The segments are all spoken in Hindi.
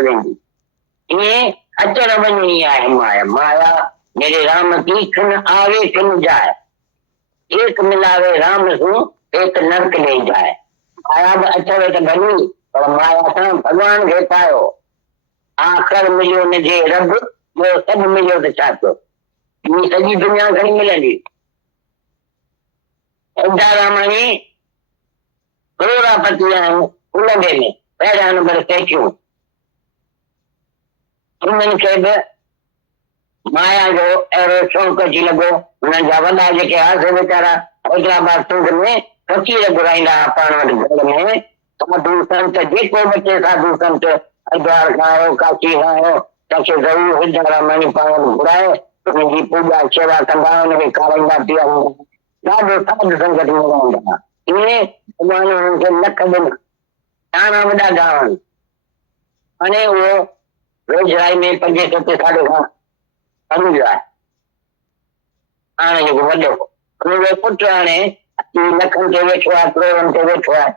वेंदी। ये अचर वञणी आहे माया। माया मेरे राम की खिन आवे खिन जाए, एक मिलावे राम सु एक नरक ले जाए। माया बि अचर त भली, पर माया सां भॻवान खे पायो। आख़िर मिलियो न जे रब, ॿियो सभु मिलियो त छा थियो। हीअ सॼी दुनिया खणी मिलंदी। रामाणी करोड़ापति आहिनि, उलंदे में पहिरियां नंबर सेठियूं, उन्हनि खे बि माया जो अहिड़ो शौक़ अची लॻो। हुननि जा वॾा जेके हुआसीं वीचारा हैदराबाद सूरत में फ़क़ीर घुराईंदा हुआ पाण वटि घर में। साधु संत जेको बचे साधु संत हरिद्वार खां आयो, काशी खां आयो, तंहिंखे ज़रूरु विद्यारामाणी पाण वटि घुराए हुनजी पूॼा शेवा कंदा, हुनखे खाराईंदा पीआरींदा, ॾाढो साधु संगत में रहंदा हुआ। इहे भॻवान हुननि खे लख ॾिना, ॾाढा वॾा गांव। हाणे उहो वेझराई में 5-7 साल खां हली आहे। हाणे जेको वॾो हुनजो पुटु हाणे लखनि ते वेठो आहे, करोड़नि ते वेठो आहे।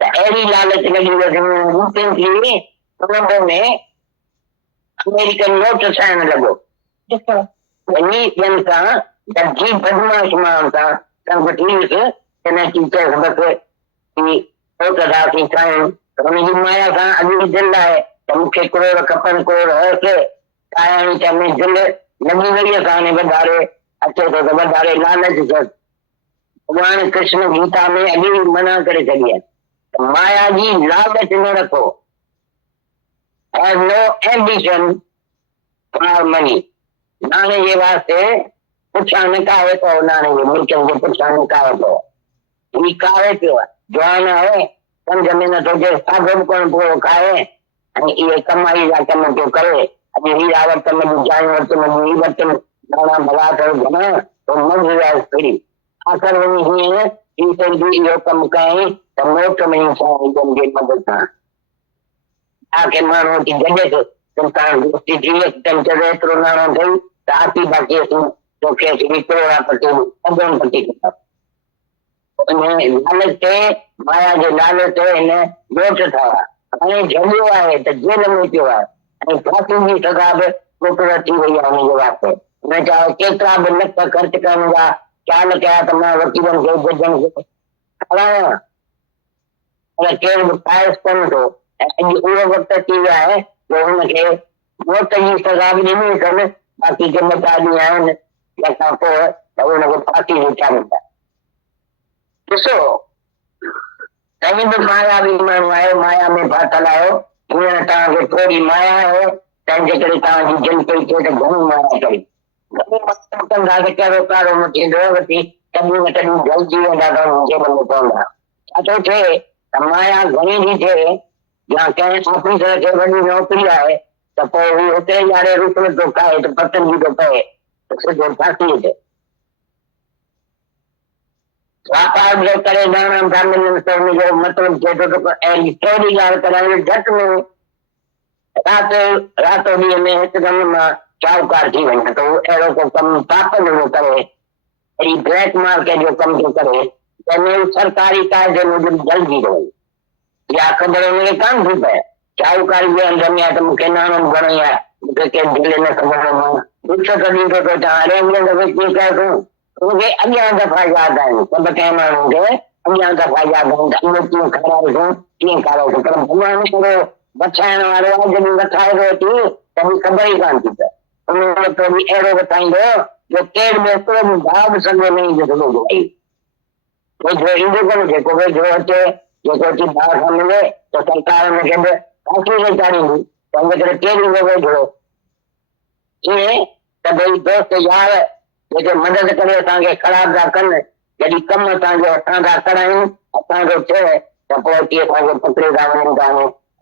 त अहिड़ी लालच लॻी वई कोलंबो में अमेरिकन नोट ठाहिण लॻो। वञी ॿियनि सां गॾिजी बदमाश माण्हुनि सां संगठित हिन टीचर बस नोट था ठाहियूं। हुनजी माया सां अॻिली दिलि आहे त मूंखे करोड़ खपनि, करोड़ हर्ष ठाहिणी त में दिलि लॻी वई आहे। हाणे वधारे अचे थो त वधारे लालच थियसि। भॻवान कृष्ण गीता में अॻे मना करे छॾी आहे, माया जी लालच न रखो। Have no ambition for money। नाणे जे वास्ते पुठियां न कावे थो, नाणे जे मुल्कनि जे पुठियां न कावे थो। ही कावे पियो आहे, जवान आहे, सम्झ में नथो अचे, साधो कोन पूरो खाए ऐं इहे कमाई जा कम पियो करे। अॼु हीरा वटि जायूं वटि वटि नाणा भला अथव घणा, मंज़ूर आहे थोड़ी। आख़िर वञी हीअं ही पंहिंजी इहो कमु कयईं त नोट में जी मदद सां आके माण्हू अची गॾियसि तव्हां दोस्ती थी वियसि, चवे एतिरो नाणो अथई त आसी बाक़ी तोखे करोड़ापति अरबोपति लालच ते, माया जे लालच ते हिन नोट ठाहिया। हाणे झॻियो आहे त जेल में पियो आहे ऐं फांसी जी सज़ा बि मुक़ररु थी वई आहे हुनजे वास्ते। हुन चयो केतिरा बि लख ख़र्च करण जा ख्याल कया त मां वकीलनि खे जजनि खे करायां, पर केरु बि फ़ाइस कोन थो। ऐं अॼु उहो वक़्तु अची वियो आहे जो हुनखे मौत जी सज़ा बि ॾिनी अथनि, बाक़ी के 2 ॾींहं आहिनि तंहिंखां पोइ त हुनखे फांसी विचारींदा। ॾिसो कहीं बि माया बि माण्हू आहे, माया में फाथल आहियो। हींअर तव्हांखे थोरी माया आहे, तंहिंजे करे तव्हांजी दिलि पई थिए त घणी माया कई। घणी माया कंदा त कहिड़ो कारो न थींदो, वठी तॾहिं न तॾहिं जलिजी वेंदा जेल में पवंदा। छा थो थिए त माया घणी थी थिए, या कंहिं ऑफिसर खे वॾी नौकरी आहे त पोइ हू हुते ॼाणे रुपयो थो खाए त पतंगी थो पए त सिधो फांसीअ ते। वापार जो करे नाणा था मिलनि त हुनजो मतिलबु थिए थो त अहिड़ी थोरी ॻाल्हि कराए झटि में रातो ॾींहं में हिकदमि मां शाहूकार थी वञा त उहो अहिड़ो को कमु पाप जो करे, अहिड़ी ब्लैक मार्केट जो कमु थो करे जंहिंमें सरकारी काइदे मूजिबि जल्दी थो वञे। इहा ख़बर हुनखे कान थी पए। शाहूकारी जे अंदर में आहे त मूंखे नाणो घणो ई आहे, मूंखे केरु झेले न सघंदो, मां पुछो तॾहिं थो चवां अरे अॻिले दफ़े कीअं कयोसीं। उनखे अॻियां दफ़ा यादि आहिनि, सभु कंहिं माण्हू खे अॻियां दफ़ा यादि आहिनि त इहो कीअं खारायोसीं, कीअं खारायोसीं। पर भॻवान अहिड़ो बचाइण वारो आहे, जॾहिं वठाए थो अची तॾहिं ख़बर ई कान थी पए। उन वक़्तु बि अहिड़ो वठाईंदो जो केरु बि हिकिड़ो बि भाउ सघो न ईंदो वेझो ईंदो कोन, जेको वेझो अचे जेको अची भाउ सां मिले त सरकार हुनखे बि फांसी विचारींदी, तंहिंजे करे केरु ईंदो वेझो। ईअं त भई दोस्त यार जेके मदद करे असांखे ख़राब था कनि, जॾहिं कमु असांजो असां था करायूं असांजो थिए त पोइ अची असांखे पकिड़े था वञनि था,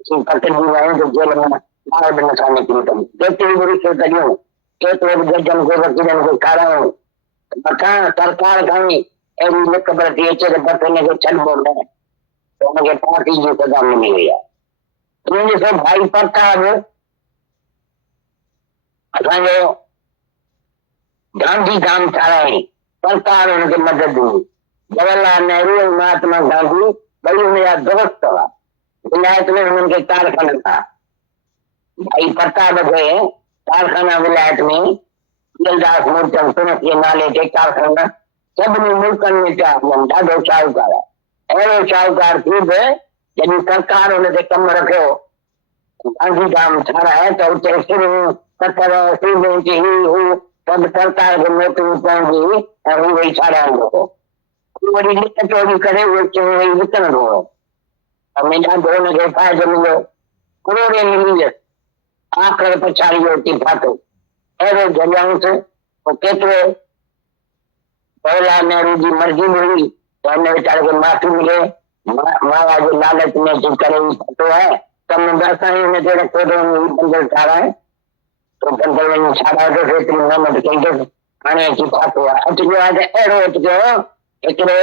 असीं पकड़िजी विया त जेल में ॿाहिरि बि नथा निकिरी सघूं। केतिरी बि रिश्वत ॾियूं, केतिरो बि जजनि खे वकीलनि खे खारायूं, मथां सरकार खां ई अहिड़ी निकबर थी अचे त बसि हिनखे छॾिबो न, त हुनखे फांसी जी सज़ा मिली वई आहे। हुननि ॾिसो भाई प्रताप असांजो गांधी धाम ठारायईं, सरकार हुनखे मदद ॾिनी। जवाहरलाल नेहरू ऐं महात्मा गांधी ॿई हुनजा दोस्त हुआ। विलायत में हुननि खे कारखाना था, भाई प्रताप थे कारखाना विलायत में दिलदास मूर्चंद सुनत के नाले ते कारखाना सभिनी मुल्कनि में पिया हलनि ॾाढो शाहूकार आहे अहिड़ो शाहूकार थी बि जॾहिं सरकार हुन ते कमु रखियो गांधीधाम ठाराए त उते सिरूं पथर सीमेंट ही हू सब सरकार खे नौकरियूं पवंदी ऐं हू वही ठाराहींदो हो वरी लिक चोरी करे उहे चङो वही विकिणंदो हो में ॾाढो हुनखे फ़ाइदो मिलियो करोड़े मिली वियसि आख़िर पछाड़ी रोटी फाथो अहिड़ो जॻहियुसि पोइ केतिरो जवाहरलाल नेहरू जी मर्ज़ी हुई त हिन वीचारे खे माफ़ी मिले माया जे लालच में अची करे ई फाथो आहे कमु बि असां ई हुन ते रखियो अथऊं बंदर ठाराए तो बंदर वञी छाड़ायोसि एतिरी महिनत कईसि हाणे अची फाथो आहे अचिजो आहे त अहिड़ो अचिजो हिकिड़े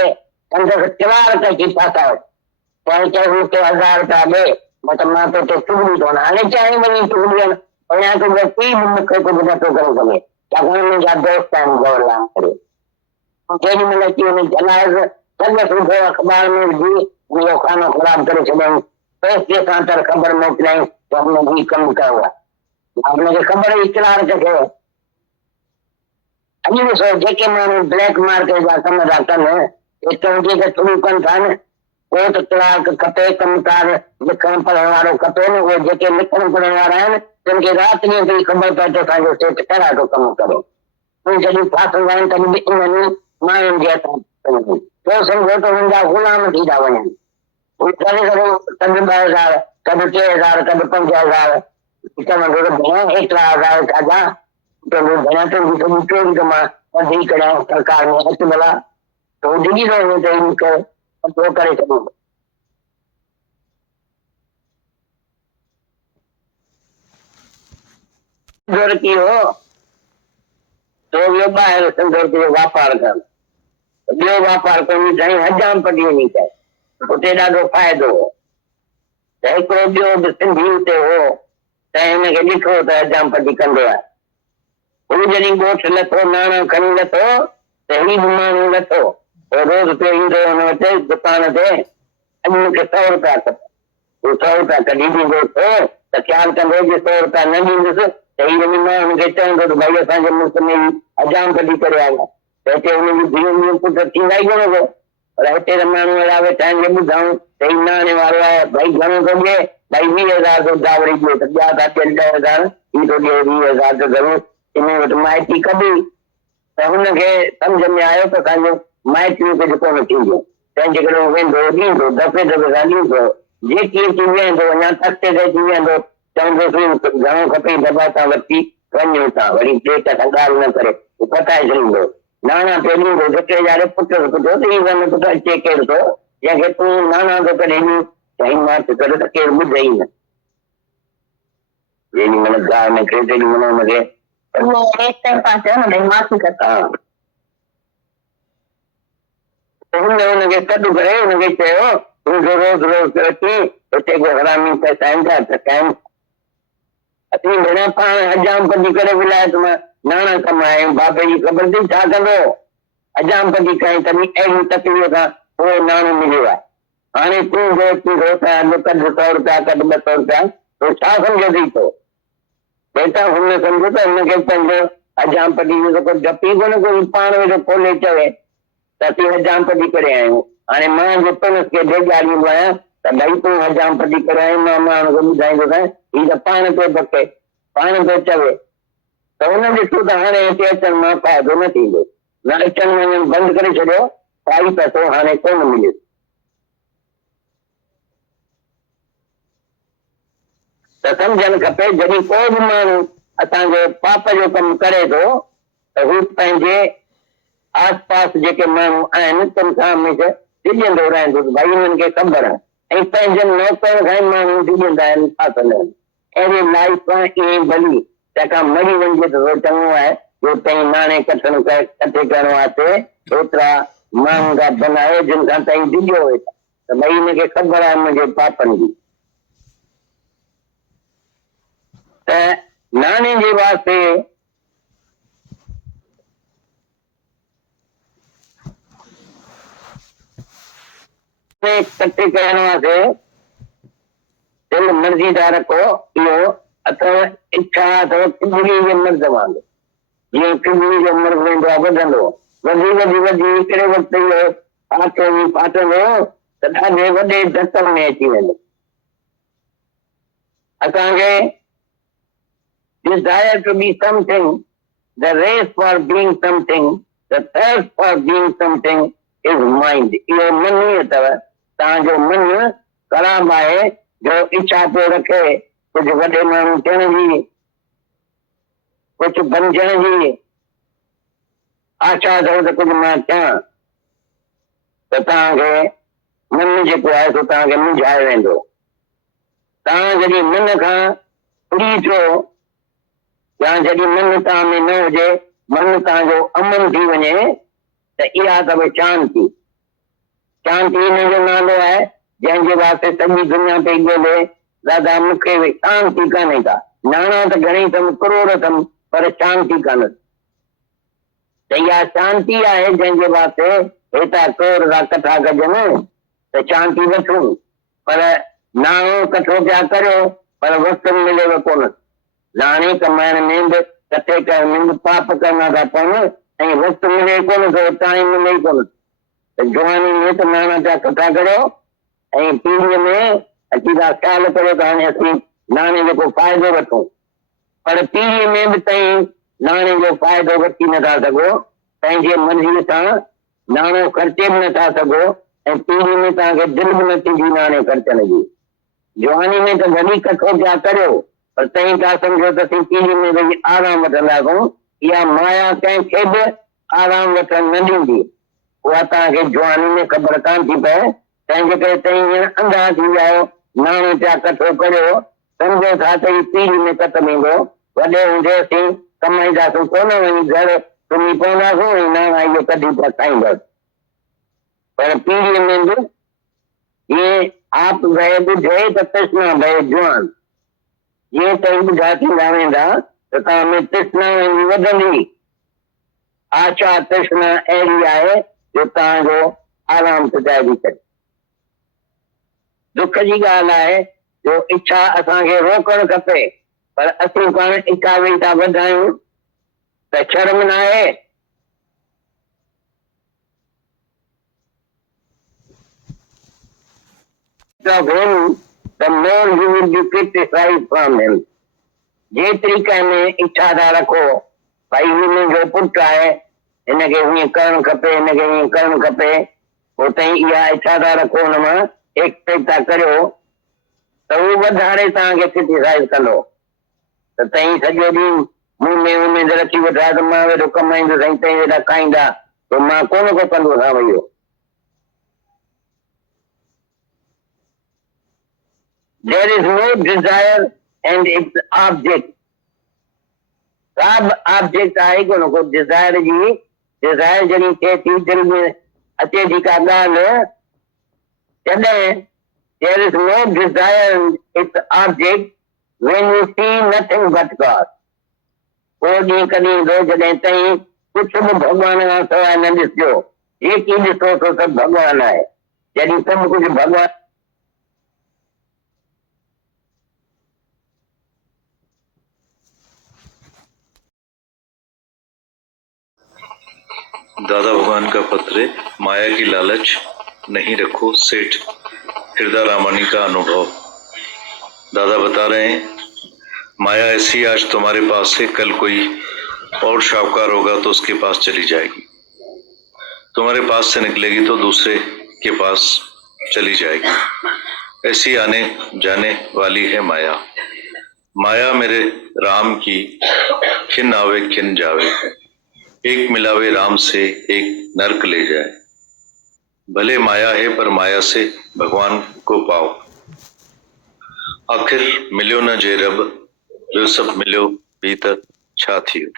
संदसि किवाड़ ते अची फाथा चाहे चाहे उसके 1000 रुपया दे मतलब मां तो चुगली कोन हाणे चाहे वञी चुगली अञा तो कोई बि मूंखे कुझु नथो करे सघे छाकाणि मुंहिंजा दोस्त आहिनि जवाहरलाल नेहरू केॾी महिल अची वञी चलायसि संदसि रुपयो अख़बार में विझी मुंहिंजो खानो ख़राब करे छॾियईं पैसे सां तर ख़बर मोकिलियईं त हुन ही कमु कयो आहे हुनखे ख़बर ई इतलाह कयो अॼु ॾिसो जेके माण्हू ब्लैक मार्केट जा कम था कनि हितां जेके शुरू कनि था न कोर्ट क्लार्क खपे कमकार लिखण पढ़ण वारो खपे न उहे जेके लिखण पढ़ण वारा आहिनि तिन खे राति ॾींहं ताईं ख़बर पए त असांजो सेठ कहिड़ा थो कमु करे उहे जॾहिं फासंदा आहिनि तॾहिं बि इन्हनि माण्हुनि जे हथां पोइ सम्झो त हुननि जा ग़ुलाम थी था वञनि उहे करे कॾहिं 2000 कॾहिं 3000 कॾहिं 5000 चवंदो त भेण एतिरा हज़ार खाधा भेण तुंहिंजी सॼी चोरी त मां वधी करियां सरकार में अच भला त हू डिॼी थो वञे त मूंखे तो करे छॾो की हो तो वियो ॿाहिरि संदसि जो वापार कनि ॿियो वापार कोन्हे साईं हजाम पटी वञी करे उते ॾाढो फ़ाइदो हो त हिकिड़ो ॿियो बि सिंधी उते हो त हिनखे ॾिठो त हजाम पटी कंदो आहे हू जॾहिं ॻोठ लथो नाणा खणी लथो त ही बि माण्हू लथो रोज़ पियो ईंदो हुन वटि दुकान ते अॼु मूंखे 100 रुपया खपे हू 100 रुपया कढी ॾींदो हो त ख़्यालु कंदो जे 100 रुपया न ॾींदुसि त ही वञी मां हुनखे चवंदो त भई असांजे मुल्क में हजाम कढी करे आया त हिते हुनजी धीअ पुट थींदा ई कोन को पर हिते त माण्हू अहिड़ा वेठा आहिनि जे ॿुधाऊं त ही नाणे वारो आहे भई घणो थो ॾिए भई 20,000 थो डावरी ॾियो त ॿिया था थियनि 10,000 ही थो ॾिए 20,000 त ज़रूरु इन वटि माइटी कढी त हुनखे सम्झ में आयो त असांजो माइटियूं कुझु कोन थींदियूं तंहिंजे करे वेंदो ॾींदो दफ़े दफ़े सां ॾींदो जेकी अची वेंदो अञा तख़्ते ते अची वेंदो चवंदोसि घणो खपे दॿा सां वठी वञूं था वरी पेट सां ॻाल्हि न करे पताए छॾींदो नाना पे ॾींदो जेके यारे पुट पुटो त ही पुट अचे केरु थो जंहिंखे तूं नाना थो करे ॾीं चई मां थो करे त केरु ॿुधे ई न जेॾी महिल ॻाल्हि निकिरे तेॾी महिल हुनखे हुनखे सॾु करे हुनखे चयो रोज़ रोज़ अची हिते को हरामी पैसा आहिनि छा त कनि असीं भेण पाण हजाम पधी करे विलायत मां नाणा कमाया बाबे जी ख़बर अथई छा कंदो हजाम पधी कई तॾहिं अहिड़ी तकलीफ़ खां उहो नाणो मिलियो आहे हाणे तूं कढ 100 रुपया कढ 200 रुपया तो छा सम्झो थी तो बेटा हुन सम्झो त हुनखे पंहिंजो हजाम पधी जो को डपी कोन कोई पाण वेठो खोले चवे त असीं हजाम पधी करे आहियूं हाणे मां जे पिणस खे ॾेखारींदो आहियां त भई तूं हजाम पधी करे आहीं मां हुनखे ॿुधाईंदोसांइ हीअ त पाण पियो बके पाण पियो चवे त हुन ॾिठो त हाणे हिते अचण मां फ़ाइदो न थींदो न अचण वञण बंदि करे छॾियो काई पैसो हाणे कोन मिले त सम्झणु खपे जॾहिं को बि माण्हू असांजो पाप जो कमु करे थो त हू पंहिंजे आस पास जेके माण्हू आहिनि तिन खां हमेशह डिॼंदो रहंदो भई हुननि खे ख़बर आहे ऐं पंहिंजनि नौकरनि खां माण्हू डिॼंदा आहिनि फासंदा आहिनि अहिड़ी लाइफ खां ईअं भली तंहिंखां मरी वञिजे त चङो आहे जो तई नाणे कठे करणो आहे एतिरा माण्हू खां बनायो जिन खां तई डिॼो हुए त भई हिनखे ख़बर आहे मुंहिंजे पापनि जी त नाणे जे वास्ते कठे करण वास्ते दिलि मर्ज़ी था रखो इहो अथव इच्छा अथव किबड़ी जे मर्द वांगुरु, जीअं किबड़ी जो मर्द वेंदो आहे वधंदो, वधी वधी वधी हिकिड़े वक़्तु इहो फाटंदो त ॾाढे वॾे धकल में अची वेंदो। असांखे desire to be something, the race for being something, the thirst for being something is mind. इहो मन ई अथव, तव्हांजो मन ख़राब आहे जो इच्छा पियो रखे कुझु वॾे माण्हू थियण जी, कुझु बणजण जी आशा अथव त कुझु मां थियां, त तव्हांखे मन जेको आहे सो तव्हांखे मुंझाए वेंदो। तव्हां जॾहिं मन खां फ्री थियो या जॾहिं मन तव्हां में न हुजे, मन तव्हांजो अमन थी वञे, त इहा अथव शांती। शांती हिन जो नालो आहे जंहिंजे वास्ते सॼी दुनिया पई ॻोल्हे, दादा मूंखे शांती कान्हे का, नाणा त घणेई अथमि, करोड़ अथमि, पर शांती कान। त इहा शांती आहे जंहिंजे वास्ते हेतिरा करोड़ था कठा कजनि त शांती वठूं, पर नाणो कठो पिया करियो पर वक़्तु मिलेव कोन। नाणे कमाइण में बि कठे करण में बि पाप करणा था पवनि ऐं वक़्तु मिले कोन थो, टाइम मिले कोन। त जवानी में त नाणा पिया कठा करियो ऐं पीढ़ीअ में अची था ख़्यालु करियो त हाणे असीं नाणे जो को फ़ाइदो वठूं, पर पीढ़ीअ में बि तव्हीं नाणे जो फ़ाइदो वठी नथा सघो, पंहिंजे मर्ज़ीअ सां नाणो ख़र्चे बि नथा सघो ऐं पीढ़ी में तव्हांखे दिलि बि न थींदी नाणे ख़र्चण जी। जवानी में त वॾी कठो पिया करियो, पर तव्हीं था सम्झो त असीं पीढ़ी में वेही आराम वठंदासीं। इहा माया कंहिंखे बि आराम वठण न ॾींदी, उहा तव्हांखे जवानी में ख़बर कान थी पए, तंहिंजे करे तव्हीं हींअर अंधा थी विया आहियो, नाणो पिया कठो करियो, सम्झो था त हीअ पीढ़ी में ख़तमु ईंदो, वॾे हूंदे असीं कमाईंदासीं कोन, वञी घर सुम्ही पवंदासीं ऐं नाणा इहो कढी पिया खाईंदासीं। पर पीढ़ीअ में बि ये आप भय बुझे त तृष्णा भय जवान, ये तई ॿुधा थींदा वेंदा त तव्हां में तृष्णा वधंदी। आशा तृष्णा अहिड़ी आहे जो तव्हांजो आराम पुॼाए थी करे। दुख जी ॻाल्हि आहे जो इच्छा असांखे रोकणु खपे, पर असीं पाण इच्छा वेही था वधायूं त शर्म न आहे। of him, the more you will be criticized from him. जेतिरी कंहिंमें इच्छा था रखो भाई हिनजो पुटु आहे, हिनखे हीअं करणु खपे, हिनखे हीअं करणु खपे, पोइ तव्हीं इहा इच्छा था रखो, हुन मां एक्सपेक्ट था करियो त उहो वधारे तव्हांखे क्रिटिसाइज़ कंदो, त तव्हीं सॼो ॾींहुं मूं में उमेद रखी वेठा त मां वेठो कमाईंदुसि ऐं तव्हीं वेठा खाईंदा, पोइ मां कोन को कंदोसां इहो। There is no desire and its object. सब ऑब्जेक्ट आहे कोन को डिज़ायर जी, डिज़ायर जॾहिं थिए थी दिलि में अचे थी का ॻाल्हि, तॾहिं there is no desire and its object when you see nothing but God. को ॾींहुं कॾहिं ईंदो जॾहिं ताईं कुझु बि भॻवान खां सवाइ न ॾिसिजो, एक ई ॾिसो तो सभु भॻवान आहे। जॾहिं सभु कुझु भॻवान दादा भगवान का पत्र है, माया की लालच नहीं रखो सेठ हृदय रामानी का अनुभव। दादा बता रहे हैं माया ऐसी आज तुम्हारे पास है, कल कोई और शाहूकार होगा तो उसके पास चली जाएगी, तुम्हारे पास से निकलेगी तो दूसरे के पास चली जाएगी। ऐसी आने जाने वाली है माया। माया मेरे राम की खिन आवे खिन जावे, एक मिलावे राम से एक नरक ले जाए। भले माया है पर माया से भगवान को पाओ। आखिर मिलो न जे रब, जो सब मिलो भीतर छा थियो।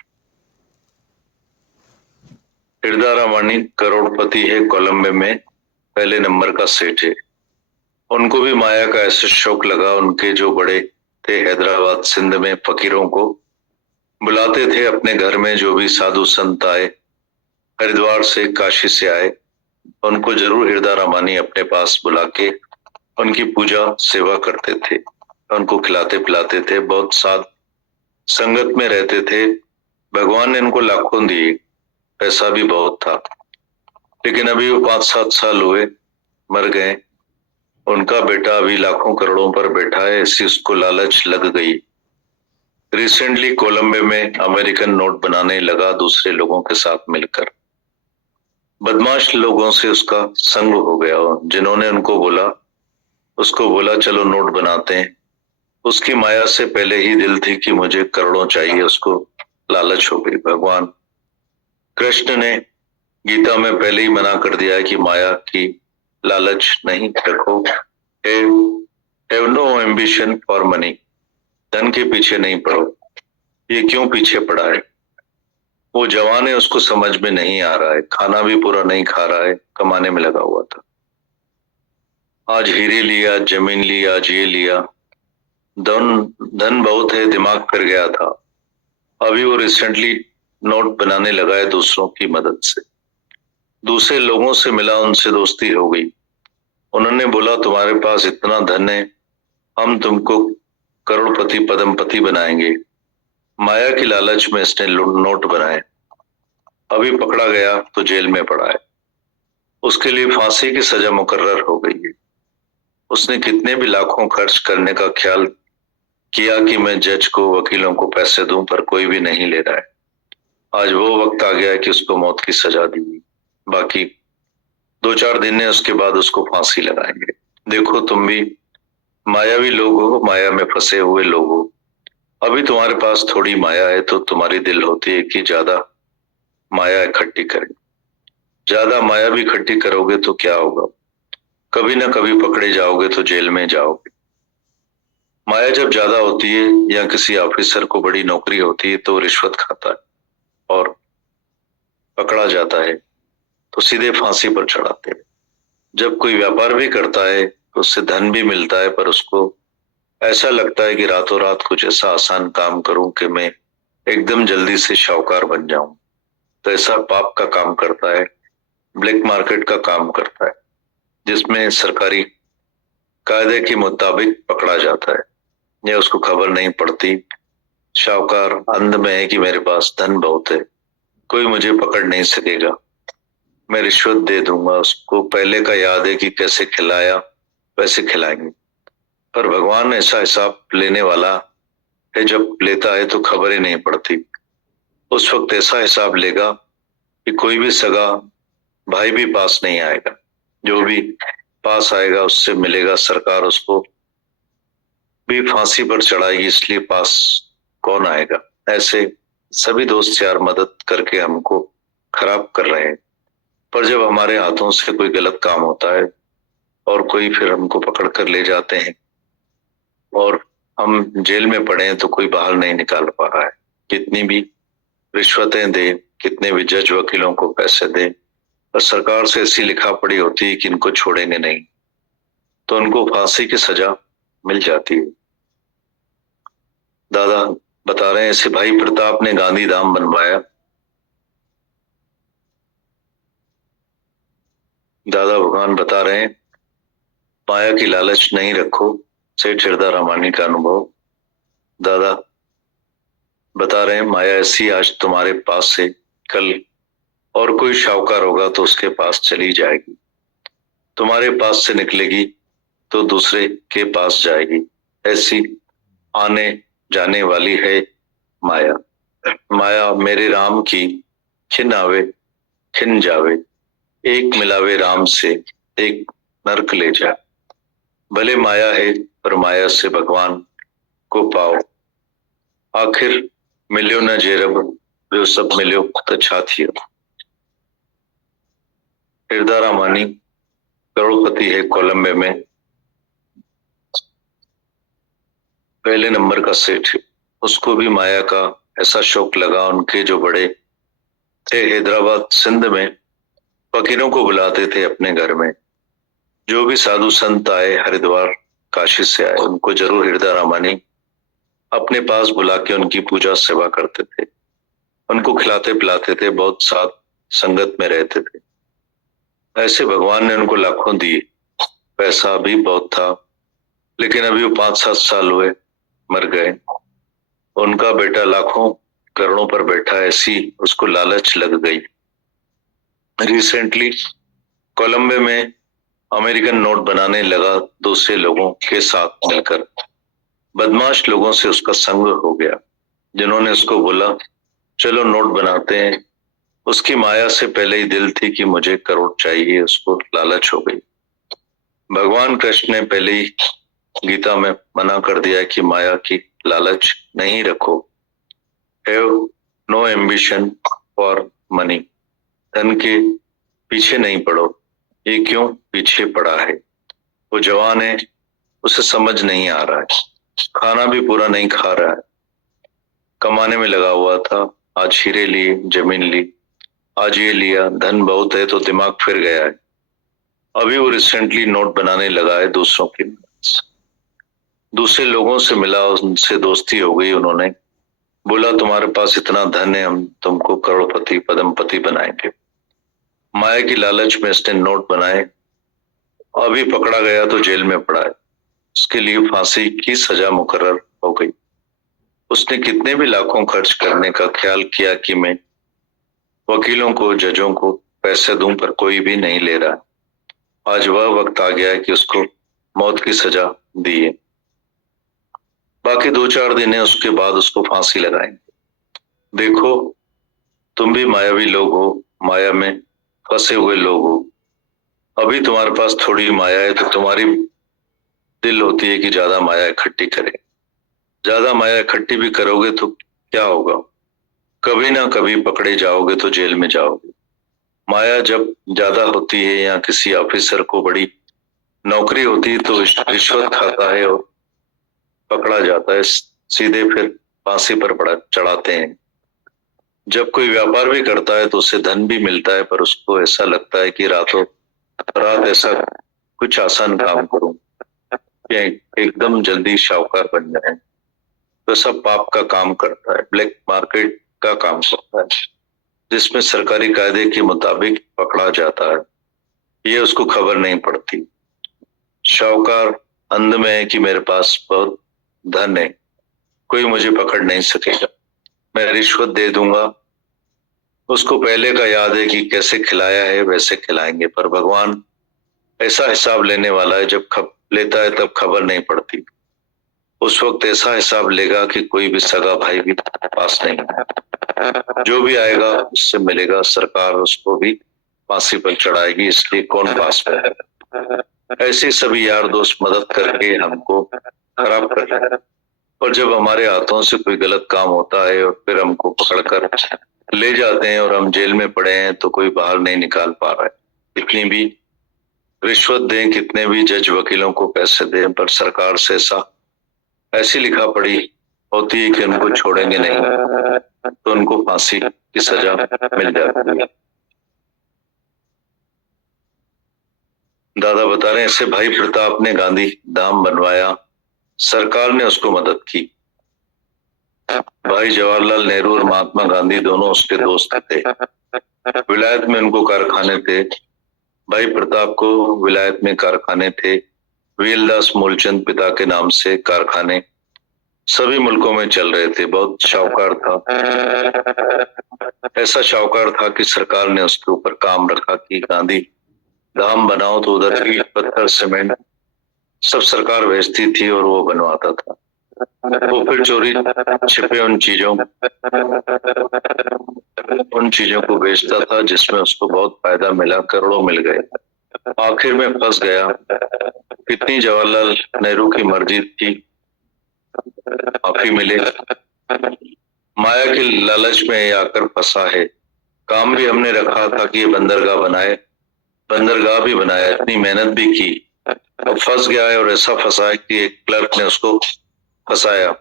हृदय रामानी करोड़पति है, कोलंबे में पहले नंबर का सेठ है। उनको भी माया का ऐसा शौक लगा, उनके जो बड़े थे हैदराबाद सिंध में फकीरों को बुलाते थे अपने घर में, जो भी साधु संत आए, हरिद्वार से काशी से आए, उनको जरूर हृदय रामानी अपने पास बुला के उनकी पूजा सेवा करते थे। उनको खिलाते पिलाते थे, बहुत साथ संगत में रहते थे। भगवान ने इनको लाखों दिए, पैसा भी बहुत था, लेकिन अभी वो 5-7 साल हुए मर गए। उनका बेटा अभी लाखों करोड़ों पर बैठा है, ऐसी उसको लालच लग गई। रिसेंटली कोलंबो में अमेरिकन नोट बनाने लगा दूसरे लोगों के साथ मिलकर। बदमाश लोगों से उसका संग हो गया, जिन्होंने उसको बोला चलो नोट बनाते हैं। उसकी माया से पहले ही दिल थी कि मुझे करोड़ों चाहिए, उसको लालच हो गई। भगवान कृष्ण ने गीता में पहले ही मना कर दिया है कि माया की लालच नहीं रखो। Have no ambition for money, धन के पीछे नहीं पड़ो। ये क्यों पीछे पड़ा है? वो जवान है, उसको समझ में नहीं आ रहा है, खाना भी पूरा नहीं खा रहा है, कमाने में लगा हुआ था। आज हीरे लिया, जमीन ली, आज ये लिया, धन बहुत है, दिमाग फिर गया था। अभी वो रिसेंटली नोट बनाने लगा है दूसरों की मदद से। दूसरे लोगों से मिला, उनसे दोस्ती हो गई। उन्होंने बोला तुम्हारे पास इतना धन है, हम तुमको करोड़पति पद्मपति बनाएंगे। माया की लालच में इसने नोट बनाए। अभी पकड़ा गया तो जेल में पड़ा है। उसके लिए फांसी की सजा मुकर्रर हो गई है। उसने कितने भी लाखों खर्च करने का ख्याल किया कि मैं जज को, वकीलों को पैसे दूं, पर कोई भी नहीं ले रहा है। आज वो वक्त आ गया है कि उसको मौत की सजा दी। बाकी 2-4 दिन है, उसके बाद उसको फांसी लगाएंगे। देखो तुम भी मायावी लोग हो, माया में फंसे हुए लोग हो। अभी तुम्हारे पास थोड़ी माया है तो तुम्हारी दिल होती है कि ज्यादा माया इकट्ठी करें। ज्यादा माया भी इकट्ठी करोगे तो क्या होगा? कभी ना कभी पकड़े जाओगे तो जेल में जाओगे। माया जब ज्यादा होती है या किसी ऑफिसर को बड़ी नौकरी होती है तो रिश्वत खाता है और पकड़ा जाता है तो सीधे फांसी पर चढ़ाते हैं। जब कोई व्यापार भी करता है तो उससे धन भी मिलता है, पर उसको ऐसा लगता है कि रातों रात कुछ ऐसा आसान काम करूं कि मैं एकदम जल्दी से शाहूकार बन जाऊं। तो ऐसा पाप का काम करता है, ब्लैक मार्केट का काम करता है, जिसमें सरकारी कायदे के मुताबिक पकड़ा जाता है। यह उसको खबर नहीं पड़ती। शाहूकार अंध में है कि मेरे पास धन बहुत है, कोई मुझे पकड़ नहीं सकेगा, मैं रिश्वत दे दूंगा। उसको पहले का याद है कि कैसे खिलाया वैसे खिलाएंगे। पर भगवान ऐसा हिसाब लेने वाला है, जब लेता है तो खबर ही नहीं पड़ती। उस वक्त ऐसा हिसाब लेगा कि कोई भी सगा भाई भी पास नहीं आएगा, जो भी पास आएगा उससे मिलेगा, सरकार उसको भी फांसी पर चढ़ाएगी, इसलिए पास कौन आएगा। ऐसे सभी दोस्त यार मदद करके हमको खराब कर रहे हैं, पर जब हमारे हाथों से कोई गलत काम होता है और कोई फिर हमको पकड़ कर ले जाते हैं और हम जेल में पड़े हैं तो कोई बाहर नहीं निकाल पा रहा है। कितनी भी रिश्वतें दे, कितने भी जज वकीलों को पैसे दे, और सरकार से ऐसी लिखा पड़ी होती है कि इनको छोड़ेंगे नहीं, तो उनको फांसी की सजा मिल जाती है। दादा बता रहे हैं ऐसे भाई प्रताप ने गांधी धाम बनवाया। दादा भगवान बता रहे हैं माया की लालच नहीं रखो, सेठ हृदय रामानी का अनुभव। दादा बता रहे हैं माया ऐसी आज तुम्हारे पास से कल और कोई शाहूकार होगा तो उसके पास चली जाएगी, तुम्हारे पास से निकलेगी तो दूसरे के पास जाएगी। ऐसी आने जाने वाली है माया। माया मेरे राम की खिन आवे खिन जावे, एक मिलावे राम से एक नरक ले जा। भले माया है पर माया से भगवान को पाओ, आखिर मिलियो न जे रब, वे सब मिलियो त छा थियो। हृदय रामानी करोड़पति है, कोलंबो में पहले नंबर का सेठ। उसको भी माया का ऐसा शौक लगा। उनके जो बड़े थे हैदराबाद सिंध में फकीरों को बुलाते थे अपने घर में। जो भी साधु संत आए, हरिद्वार काशी से आए, उनको जरूर हृदय रामानी अपने पास बुला के उनकी पूजा सेवा करते थे, उनको खिलाते पिलाते थे, बहुत साथ संगत में रहते थे। ऐसे भगवान ने उनको लाखों दिए, पैसा भी बहुत था, लेकिन अभी वो 5-7 साल हुए मर गए। उनका बेटा लाखों करोड़ों पर बैठा, ऐसी उसको लालच लग गई। रिसेंटली कोलंबो में अमेरिकन नोट बनाने लगा, दूसरे लोगों के साथ मिलकर। बदमाश लोगों से उसका संग हो गया, जिन्होंने उसको बोला चलो नोट बनाते हैं। उसकी माया से पहले ही दिल थी कि मुझे करोड़ चाहिए, उसको लालच हो गई। भगवान कृष्ण ने पहले ही गीता में मना कर दिया कि माया की लालच नहीं रखो। Have no ambition for money. धन के पीछे नहीं पड़ो। ये क्यों पीछे पड़ा है? वो जवान है, उसे समझ नहीं आ रहा है, खाना भी पूरा नहीं खा रहा है। कमाने में लगा हुआ था, आज हीरे लिए, जमीन ली, आज ये लिया। धन बहुत है तो दिमाग फिर गया है। अभी वो रिसेंटली नोट बनाने लगा है दूसरों की मदद से। दूसरे लोगों से मिला, उनसे दोस्ती हो गई। उन्होंने बोला तुम्हारे पास इतना धन है, हम तुमको करोड़पति पद्मपति बनाएंगे। माया की लालच में इसने नोट बनाए। अभी पकड़ा गया तो जेल में पड़ा है। उसके लिए फांसी की सजा मुकर्रर हो गई। उसने कितने भी लाखों खर्च करने का ख्याल किया कि मैं वकीलों को, जजों को पैसे दूं, पर कोई भी नहीं ले रहा। आज वह वक्त आ गया है कि उसको मौत की सजा दी है। बाकी 2-4 दिन है, उसके बाद उसको फांसी लगाएंगे। देखो तुम भी मायावी लोग हो, माया में फंसे हुए लोग हो। अभी तुम्हारे पास थोड़ी माया है तो तुम्हारी दिल होती है कि ज्यादा माया इकट्ठी करें। ज्यादा माया इकट्ठी भी करोगे तो क्या होगा? कभी ना कभी पकड़े जाओगे तो जेल में जाओगे। माया जब ज्यादा होती है, या किसी ऑफिसर को बड़ी नौकरी होती है तो रिश्वत खाता है और पकड़ा जाता है, सीधे फिर फांसी पर चढ़ाते हैं। जब कोई व्यापार भी करता है तो उसे धन भी मिलता है, पर उसको ऐसा लगता है कि रातों रात ऐसा कुछ आसान काम करूं कि एकदम जल्दी शाहूकार बन जाए। तो सब पाप का काम करता है, ब्लैक मार्केट का काम करता है, जिसमें सरकारी कायदे के मुताबिक पकड़ा जाता है। ये उसको खबर नहीं पड़ती। शाहूकार अंध में है कि मेरे पास बहुत धन है, कोई मुझे पकड़ नहीं सकेगा, मैं रिश्वत दे दूंगा। उसको पहले का याद है कि कैसे खिलाया है वैसे खिलाएंगे, पर भगवान ऐसा हिसाब लेने वाला है, जब लेता है तब खबर नहीं पड़ती। उस वक्त ऐसा हिसाब लेगा कि कोई भी सगा भाई भी पास नहीं है। जो भी आएगा उससे मिलेगा, सरकार उसको भी फांसी पर चढ़ाएगी, इसलिए कौन पास में है। ऐसे सभी यार दोस्त मदद करके हमको खराब कर रहे हैं, और जब हमारे हाथों से कोई गलत काम होता है और फिर हमको पकड़कर ले जाते हैं और हम जेल में पड़े हैं तो कोई बाहर नहीं निकाल पा रहा है। कितनी भी रिश्वत दें, कितने भी जज वकीलों को पैसे दें, पर सरकार से ऐसी लिखा पड़ी होती है कि उनको छोड़ेंगे नहीं, तो उनको फांसी की सजा मिल जाती है। दादा बता रहे हैं, ऐसे भाई प्रताप ने गांधी धाम बनवाया, सरकार ने उसको मदद की। भाई जवाहरलाल नेहरू और महात्मा गांधी दोनों उसके दोस्त थे। विलायत में उनको कारखाने थे। भाई प्रताप को विलायत में कारखाने थे। वीरदास मूलचंद पिता के नाम से कारखाने सभी मुल्कों में चल रहे थे। बहुत शाहूकार था, ऐसा शाहूकार था कि सरकार ने उसके ऊपर काम रखा कि गांधी धाम बनाओ, तो उधर ईंट पत्थर सीमेंट सब सरकार भेजती थी और वो बनवाता था। वो फिर चोरी छिपे उन चीजों को बेचता था जिसमें उसको बहुत फायदा मिला, करोड़ों मिल गए। आखिर में फंस गया। कितनी जवाहरलाल नेहरू की मर्जी थी, माफी मिले। माया के लालच में आकर फंसा है। काम भी हमने रखा था कि ये बंदरगाह बनाए, बंदरगाह भी बनाया, इतनी मेहनत भी की, अब फंस गया है। और ऐसा फंसा है कि एक क्लर्क ने उसको फंसाया।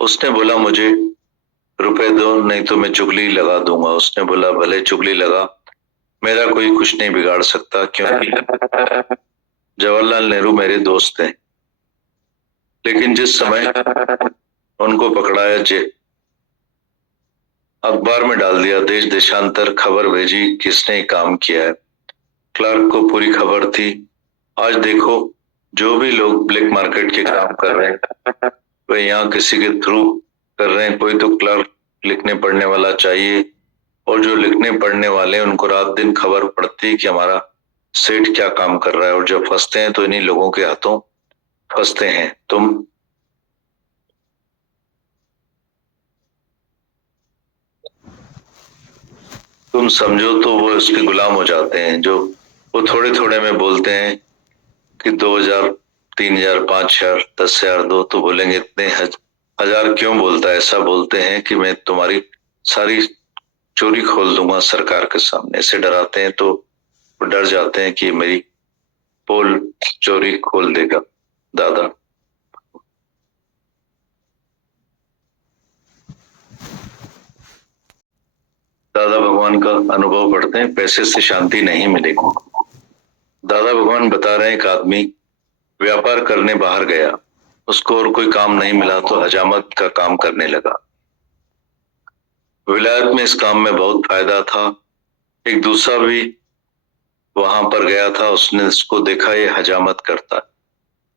उसने बोला मुझे रुपए दो, नहीं तो मैं चुगली लगा दूंगा। उसने बोला भले चुगली लगा, मेरा कोई कुछ नहीं बिगाड़ सकता, क्योंकि जवाहरलाल नेहरू मेरे दोस्त हैं। लेकिन जिस समय उनको पकड़ाया, अखबार में डाल दिया, देश देशांतर खबर भेजी किसने काम किया है। क्लर्क को पूरी खबर थी। आज देखो जो भी लोग ब्लैक मार्केट के काम कर रहे हैं वे यहाँ किसी के थ्रू कर रहे हैं। कोई तो क्लर्क लिखने पढ़ने वाला चाहिए, और जो लिखने पढ़ने वाले हैं उनको रात दिन खबर पड़ती है कि हमारा सेठ क्या काम कर रहा है, और जब फंसते हैं तो इन्हीं लोगों के हाथों फंसते हैं। तुम समझो तो वो उसके गुलाम हो जाते हैं। जो वो थोड़े थोड़े में बोलते हैं कि 2,000, 3,000, 5,000, 10,000 दो, तो बोलेंगे इतने हजार क्यों बोलता है? ऐसा बोलते हैं कि मैं तुम्हारी सारी चोरी खोल दूंगा सरकार के सामने। ऐसे डराते हैं तो वो डर जाते हैं कि मेरी पोल चोरी खोल देगा। दादा दादा भगवान का अनुभव पढ़ते हैं, पैसे से शांति नहीं मिलेगी। दादा भगवान बता रहे हैं, एक आदमी व्यापार करने बाहर गया, उसको और कोई काम नहीं मिला तो हजामत का काम करने लगा। विलायत में इस काम में बहुत फायदा था। एक दूसरा भी वहां पर गया था, उसने इसको देखा ये हजामत करता है।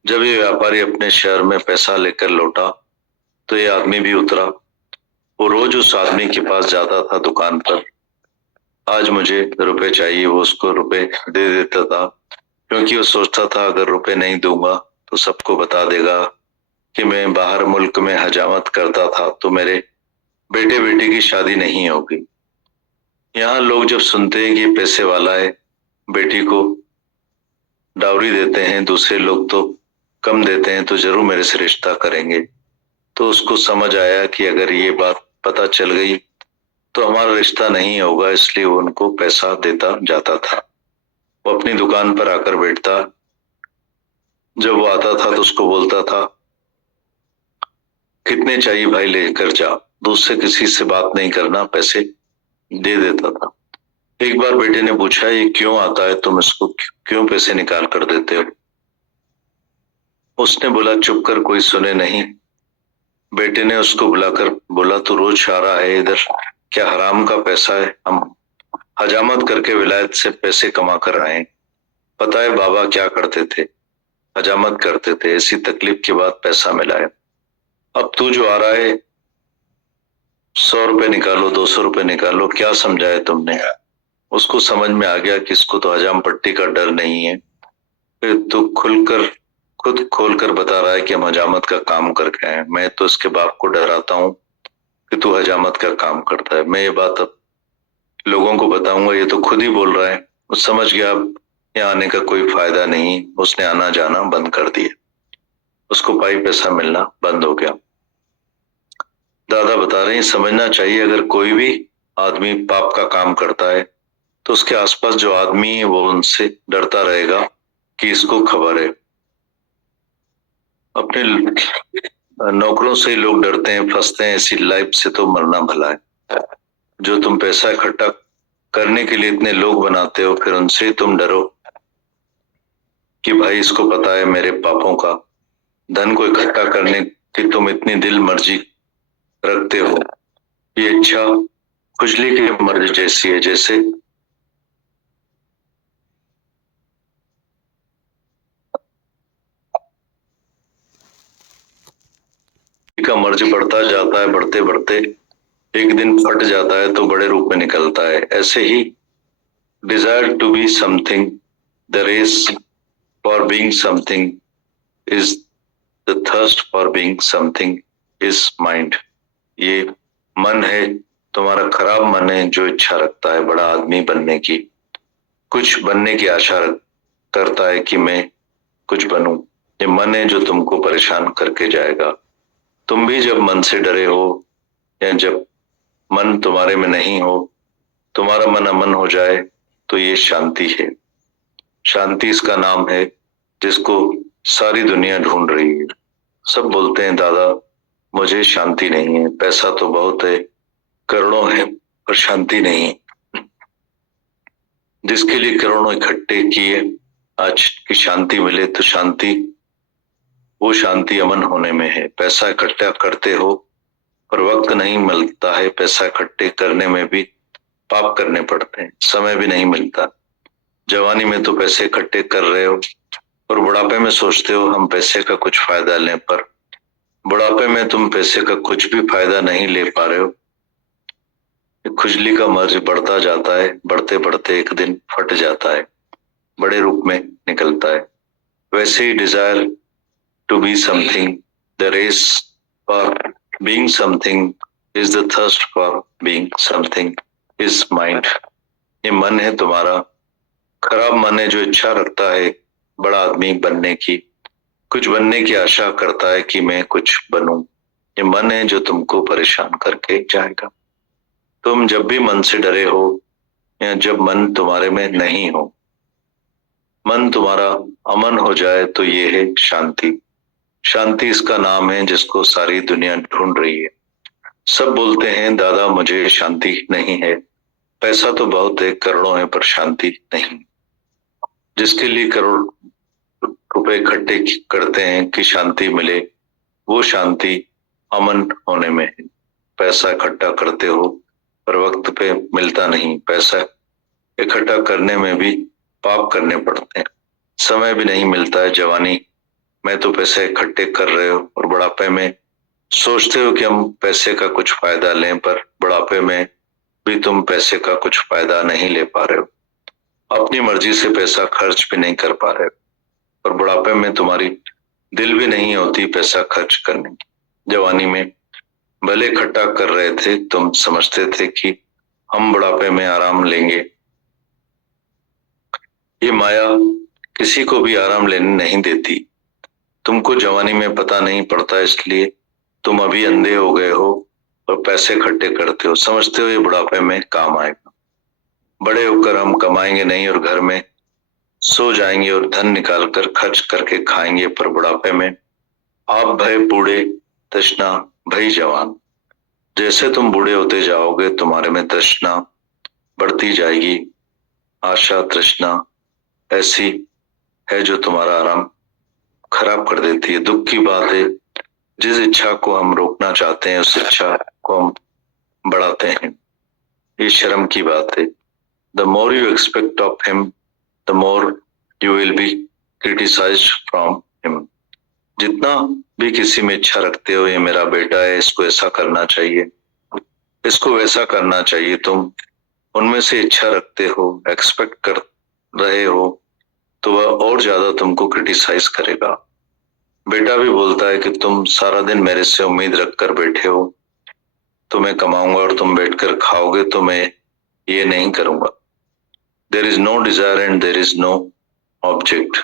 जब ये व्यापारी अपने शहर में पैसा लेकर लौटा तो ये आदमी भी उतरा। वो रोज उस आदमी के पास जाता था दुकान पर, आज मुझे रुपए चाहिए, वो उसको रुपए दे देता था, क्योंकि वो सोचता था अगर रुपए नहीं दूंगा तो सबको बता देगा कि मैं बाहर मुल्क में हजामत करता था, तो मेरे बेटे बेटी की शादी नहीं होगी। यहाँ लोग जब सुनते हैं कि पैसे वाला है, बेटी को डाउरी देते हैं, दूसरे लोग तो कम देते हैं, तो जरूर मेरे से रिश्ता करेंगे। तो उसको समझ आया कि अगर ये बात पता चल गई तो हमारा रिश्ता नहीं होगा, इसलिए वो उनको पैसा देता जाता था। वो अपनी दुकान पर आकर बैठता, जब वो आता था तो उसको बोलता था कितने चाहिए भाई, लेकर जा। दूसरे किसी से बात नहीं करना, पैसे दे देता था। एक बार बेटे ने पूछा ये क्यों आता है, तुम इसको क्यों पैसे निकाल कर देते हो? उसने बोला चुप कर, कोई सुने नहीं। बेटे ने उसको बुलाकर बोला तू रोज आ रहा है इधर, क्या हराम का पैसा है? हम हजामत करके विलायत से पैसे कमा कर आए। पता है बाबा क्या करते थे? हजामत करते थे, ऐसी तकलीफ के बाद पैसा मिला है। अब तू जो आ रहा है 100 रुपए निकालो, 200 रुपए निकालो, क्या समझाया तुमने? उसको समझ में आ गया कि इसको तो हजाम पट्टी का डर नहीं है। फिर तो खुद खोल कर बता रहा है कि हम हजामत का काम करके आए। मैं तो इसके बाप को डराता हूँ कि तू हजामत का काम करता है। मैं ये बात अब लोगों को बताऊंगा, ये तो खुद ही बोल रहा है। वो समझ गया अब यहाँ आने का कोई फायदा नहीं, उसने आना जाना बंद कर दिया, उसको पाई पैसा मिलना बंद हो गया। दादा बता रहे हैं समझना चाहिए, अगर कोई भी आदमी पाप का काम करता है तो उसके आसपास जो आदमी है वो उनसे डरता रहेगा कि इसको खबर है। अपने नौकरों से लोग डरते हैं, फंसते हैं, ऐसी लाइफ से तो मरना भला है। जो तुम पैसा इकट्ठा करने के लिए इतने लोग बनाते हो, फिर उनसे तुम डरो कि भाई इसको पता है मेरे पापों का। धन को इकट्ठा करने की तुम इतनी दिल मर्जी रखते हो, ये इच्छा खुजली की मर्जी जैसी है, जैसे का मर्ज बढ़ता जाता है, बढ़ते बढ़ते एक दिन फट जाता है तो बड़े रूप में निकलता है। ऐसे ही desire to be something, the race for being something is the thirst for being something is mind. ये मन है, तुम्हारा खराब मन है जो इच्छा रखता है बड़ा आदमी बनने की, कुछ बनने की आशा करता है कि मैं कुछ बनूं। ये मन है जो तुमको परेशान करके जाएगा। तुम भी जब मन से डरे हो या जब मन तुम्हारे में नहीं हो, तुम्हारा मन अमन हो जाए तो ये शांति है। शांति इसका नाम है जिसको सारी दुनिया ढूंढ रही है। सब बोलते हैं दादा मुझे शांति नहीं है, पैसा तो बहुत है, करोड़ों है, पर शांति नहीं है। जिसके लिए करोड़ों इकट्ठे किए आज की शांति मिले, तो शांति, वो शांति अमन होने में है। पैसा इकट्ठा करते हो पर वक्त नहीं मिलता है, पैसा इकट्ठे करने में भी पाप करने पड़ते हैं, समय भी नहीं मिलता। जवानी में तो पैसे इकट्ठे कर रहे हो और बुढ़ापे में सोचते हो हम पैसे का कुछ फायदा लें, पर बुढ़ापे में तुम पैसे का कुछ भी फायदा नहीं ले पा रहे हो। खुजली का मर्ज बढ़ता जाता है, बढ़ते बढ़ते एक दिन फट जाता है, बड़े रूप में निकलता है। वैसे ही desire to be something, the race for being something is the thirst for being something is mind. ये मन है तुम्हारा, खराब मन है जो इच्छा रखता है बड़ा आदमी बनने की, कुछ बनने की आशा करता है कि मैं कुछ बनूं। ये मन है जो तुमको परेशान करके जाएगा। तुम जब भी मन से डरे हो या जब मन तुम्हारे में नहीं हो, मन तुम्हारा अमन हो जाए तो ये है शांति। शांति इसका नाम है जिसको सारी दुनिया ढूंढ रही है। सब बोलते हैं दादा मुझे शांति नहीं है, पैसा तो बहुत है, करोड़ों है, पर शांति नहीं। जिसके लिए करोड़ रुपए इकट्ठे करते हैं कि शांति मिले, वो शांति अमन होने में है। पैसा इकट्ठा करते हो पर वक्त पे मिलता नहीं, पैसा इकट्ठा करने में भी पाप करने पड़ते हैं, समय भी नहीं मिलता है। जवानी में तो पैसे इकट्ठे कर रहे हो और बुढ़ापे में सोचते हो कि हम पैसे का कुछ फायदा लें, पर बुढ़ापे में भी तुम पैसे का कुछ फायदा नहीं ले पा रहे हो। अपनी मर्जी से पैसा खर्च भी नहीं कर पा रहे हो और बुढ़ापे में तुम्हारी दिल भी नहीं होती पैसा खर्च करने की। जवानी में भले इकट्ठा कर रहे थे, तुम समझते थे कि हम बुढ़ापे में आराम लेंगे। ये माया किसी को भी आराम लेने नहीं देती। तुमको जवानी में पता नहीं पड़ता, इसलिए तुम अभी अंधे हो गए हो और पैसे इकट्ठे करते हो, समझते हो ये बुढ़ापे में काम आएगा। बड़े होकर हम कमाएंगे नहीं और घर में सो जाएंगे और धन निकाल कर खर्च करके खाएंगे, पर बुढ़ापे में आप भय बूढ़े तृष्णा भई जवान। जैसे तुम बूढ़े होते जाओगे तुम्हारे में तृष्णा बढ़ती जाएगी। आशा तृष्णा ऐसी है जो तुम्हारा आराम खराब कर देती है। दुख की बात है, जिस इच्छा को हम रोकना चाहते हैं उस इच्छा को हम बढ़ाते हैं। ये शर्म की बात है। The more you expect of him the more you will be criticised from him. जितना भी किसी में इच्छा रखते हो, ये मेरा बेटा है, इसको ऐसा करना चाहिए, इसको वैसा करना चाहिए, तुम उनमें से इच्छा रखते हो, एक्सपेक्ट कर रहे हो, तो वह और ज्यादा तुमको क्रिटिसाइज करेगा। बेटा भी बोलता है कि तुम सारा दिन मेरे से उम्मीद रखकर बैठे हो, तो मैं कमाऊंगा और तुम बैठकर खाओगे, तो मैं ये नहीं करूंगा। There is no desire and there is no object.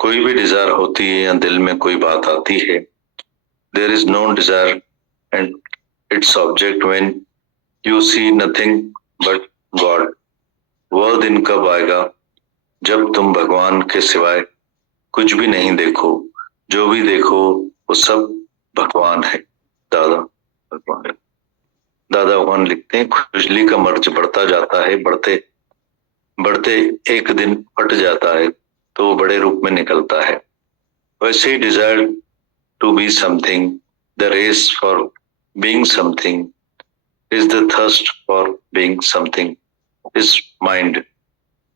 कोई भी डिजायर होती है या दिल में कोई बात आती है, there is no desire and its object when you see nothing but God. वह दिन कब आएगा जब तुम भगवान के सिवाय कुछ भी नहीं देखो, जो भी देखो वो सब भगवान है। दादा भगवान, दादा भगवान लिखते हैं खुजली का मर्ज बढ़ता जाता है, बढ़ते बढ़ते एक दिन फट जाता है तो वो बड़े रूप में निकलता है। वैसे ही desire to be something, the race for being something is the thirst for being something is mind.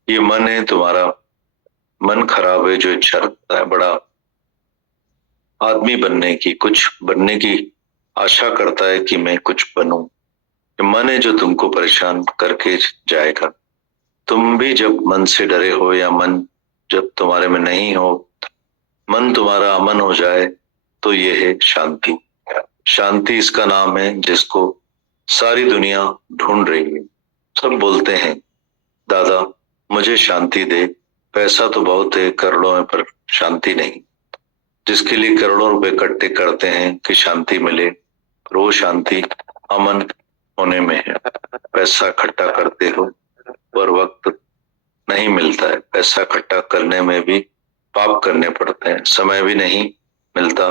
ये मन है तुम्हारा, मन खराब है जो इच्छा रखता है बड़ा आदमी बनने की, कुछ बनने की आशा करता है कि मैं कुछ बनूं। ये मन है जो तुमको परेशान करके जाएगा। तुम भी जब मन से डरे हो या मन जब तुम्हारे में नहीं हो, मन तुम्हारा अमन हो जाए तो ये है शांति। शांति इसका नाम है जिसको सारी दुनिया ढूंढ रही है। सब बोलते हैं दादा मुझे शांति दे, पैसा तो बहुत है, करोड़ों है, पर शांति नहीं। जिसके लिए करोड़ों रुपए इकट्ठे करते हैं कि शांति मिले, पर वो शांति अमन होने में है। पैसा इकट्ठा करते हो पर वक्त नहीं मिलता है, पैसा इकट्ठा करने में भी पाप करने पड़ते हैं, समय भी नहीं मिलता।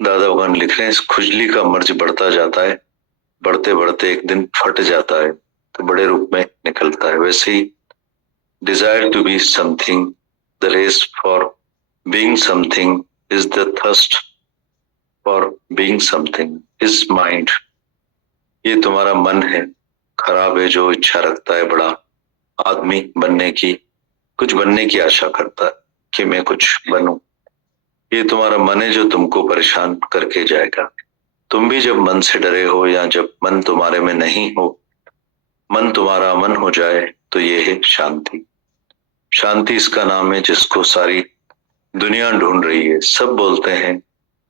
दादा भगवान लिख रहे हैं इस खुजली का मर्ज बढ़ता जाता है, बढ़ते बढ़ते एक दिन फट जाता है तो बड़े रूप में निकलता है। वैसे ही desire to be something, the race for being something is the thirst for being something is mind. ये तुम्हारा मन है, खराब है, जो इच्छा रखता है बड़ा आदमी बनने की, कुछ बनने की आशा करता है कि मैं कुछ बनूं। ये तुम्हारा मन है जो तुमको परेशान करके जाएगा। तुम भी जब मन से डरे हो या जब मन तुम्हारे में नहीं हो, मन तुम्हारा अमन हो जाए, तो ये है शांति। शांति इसका नाम है जिसको सारी दुनिया ढूंढ रही है। सब बोलते हैं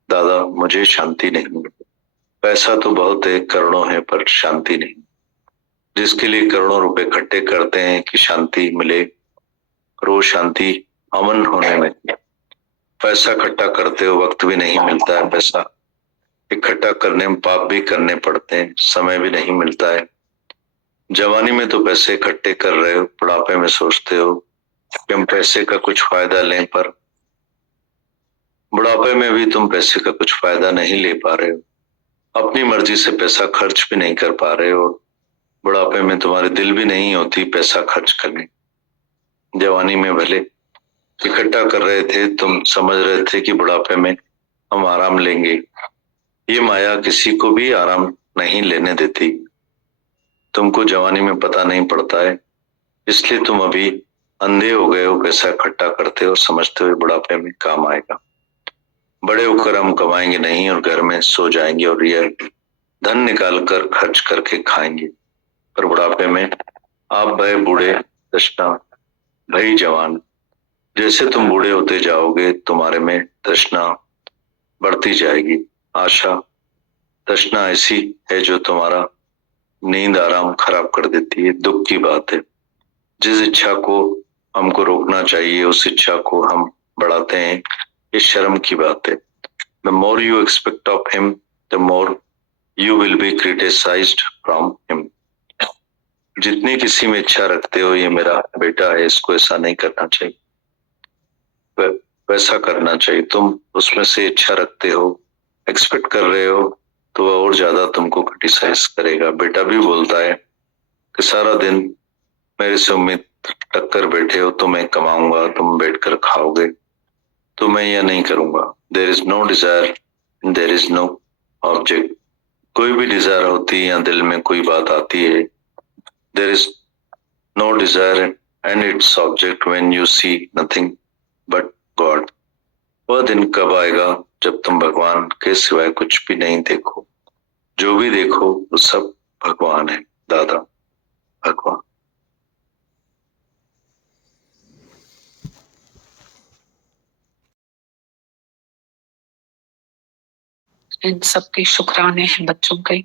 दादा मुझे शांति नहीं, पैसा तो बहुत है, करोड़ों है, पर शांति नहीं। जिसके लिए करोड़ों रुपए इकट्ठे करते हैं कि शांति मिले, रोज शांति अमन होने में। पैसा इकट्ठा करते हो वक्त भी नहीं मिलता है, पैसा इकट्ठा करने में पाप भी करने पड़ते हैं, समय भी नहीं मिलता है। जवानी में तो पैसे इकट्ठे कर रहे हो, बुढ़ापे में सोचते हो कि हम पैसे का कुछ फायदा लें, पर बुढ़ापे में भी तुम पैसे का कुछ फायदा नहीं ले पा रहे हो। अपनी मर्जी से पैसा खर्च भी नहीं कर पा रहे हो। बुढ़ापे में तुम्हारे दिल भी नहीं होती पैसा खर्च करने। जवानी में भले इकट्ठा कर रहे थे, तुम समझ रहे थे कि बुढ़ापे में हम आराम लेंगे। ये माया किसी को भी आराम नहीं लेने देती। तुमको जवानी में पता नहीं पड़ता है, इसलिए तुम अभी अंधे हो गए हो। पैसा इकट्ठा करते हो, समझते हो बुढ़ापे में काम आएगा। बड़े होकर हम कमाएंगे नहीं और घर में सो जाएंगे और ये धन निकाल कर खर्च करके खाएंगे। पर बुढ़ापे में आप भय बूढ़े, तृष्णा भई जवान। जैसे तुम बूढ़े होते जाओगे, तुम्हारे में तृष्णा बढ़ती जाएगी। आशा तृष्णा ऐसी है जो तुम्हारा नींद आराम खराब कर देती है। दुख की बात है, जिस इच्छा को हमको रोकना चाहिए उस इच्छा को हम बढ़ाते हैं। ये शर्म की बात है। The more you expect of him, the more you will be criticized from him. जितनी किसी में इच्छा रखते हो, ये मेरा बेटा है, इसको ऐसा नहीं करना चाहिए, वैसा करना चाहिए, तुम उसमें से इच्छा रखते हो, एक्सपेक्ट कर रहे हो, तो वह और ज्यादा तुमको क्रिटिसाइज करेगा। बेटा भी बोलता है कि सारा दिन मेरे से उम्मीद टक्कर बैठे हो, तो मैं कमाऊंगा, तुम बैठकर खाओगे, तो मैं यह नहीं करूंगा। There is no desire, there is no object. कोई भी डिजायर होती है या दिल में कोई बात आती है, there is no desire and its object when you see nothing but God. वह दिन कब आएगा जब तुम भगवान के सिवाय कुछ भी नहीं देखो। जो भी देखो वो सब भगवान है। दादा भगवान। इन सबके शुक्राने हैं बच्चों के,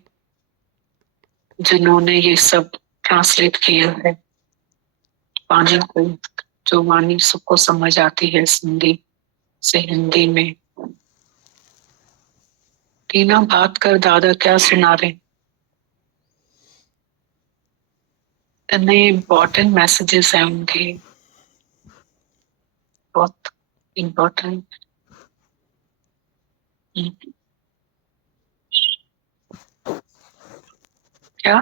जिन्होंने ये सब ट्रांसलेट किया है वाणी को, जो वाणी सबको समझ आती है सिंधी से हिंदी में। टीना बात कर, दादा क्या सुना रहे? इतने इम्पोर्टेंट मैसेजेस हैं उनके, बहुत इम्पोर्टेंट। क्या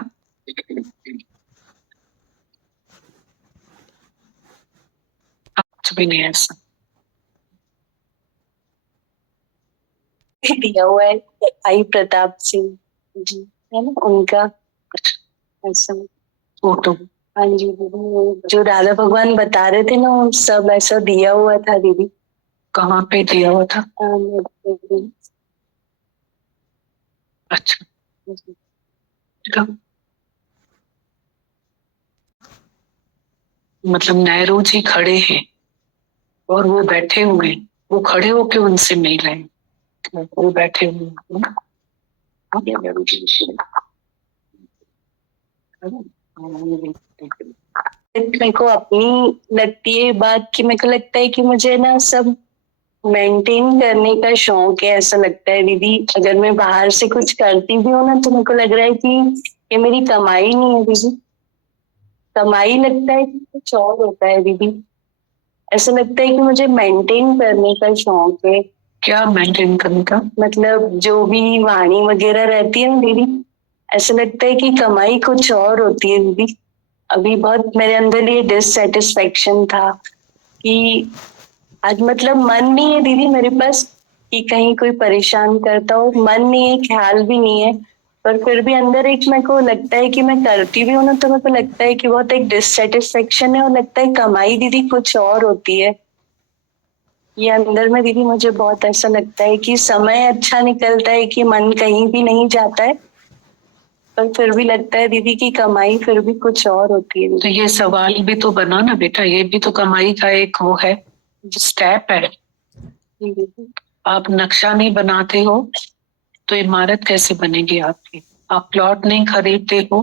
कुछ भी नहीं ऐसा दिया हुआ है आई प्रताप सिंह जी, है ना, उनका ऐसा फोटो। हाँ जी दीदी, वो जो राधा भगवान बता रहे थे ना, वो सब ऐसा दिया हुआ था दीदी। कहाँ पे दिया हुआ था? अच्छा, मतलब नेहरू जी खड़े हैं और वो बैठे हुए हैं, वो खड़े होके उनसे मिल रहे हैं, वो बैठे हुए हैं। मेरे को अपनी लगती है बात कि मेरे को लगता है कि मुझे ना सब मेंटेन करने का शौक है। ऐसा लगता है दीदी, अगर मैं बाहर से कुछ करती भी हूँ ना, तो मेरे को लग रहा है कि ये मेरी कमाई नहीं है दीदी। कमाई लगता है कि कुछ और होता है दीदी। ऐसा लगता है कि मुझे मेंटेन करने का शौक है। क्या मेंटेन करने का? मतलब जो भी वाणी वगैरह रहती है ना दीदी, ऐसा लगता है कि कमाई कुछ और होती है दीदी। अभी बहुत मेरे अंदर ये डिससेटिस्फेक्शन था कि आज मतलब मन नहीं है दीदी मेरे पास कि कहीं कोई परेशान करता हो, मन नहीं है, ख्याल भी नहीं है पर फिर भी अंदर एक मेरे को लगता है कि मैं करती भी हूँ ना, तो मेरे को लगता है कि बहुत एक डिससेटिस्फेक्शन है, और लगता है कमाई दीदी कुछ और होती है। ये अंदर में दीदी मुझे बहुत ऐसा लगता है कि समय अच्छा निकलता है, कि मन कहीं भी नहीं जाता है, पर फिर भी लगता है दीदी की कमाई फिर भी कुछ और होती है। तो ये सवाल भी तो बना ना बेटा, ये भी तो कमाई का एक वो है, स्टेप है। आप नक्शा नहीं बनाते हो तो इमारत कैसे बनेगी आपकी? आप प्लॉट नहीं खरीदते हो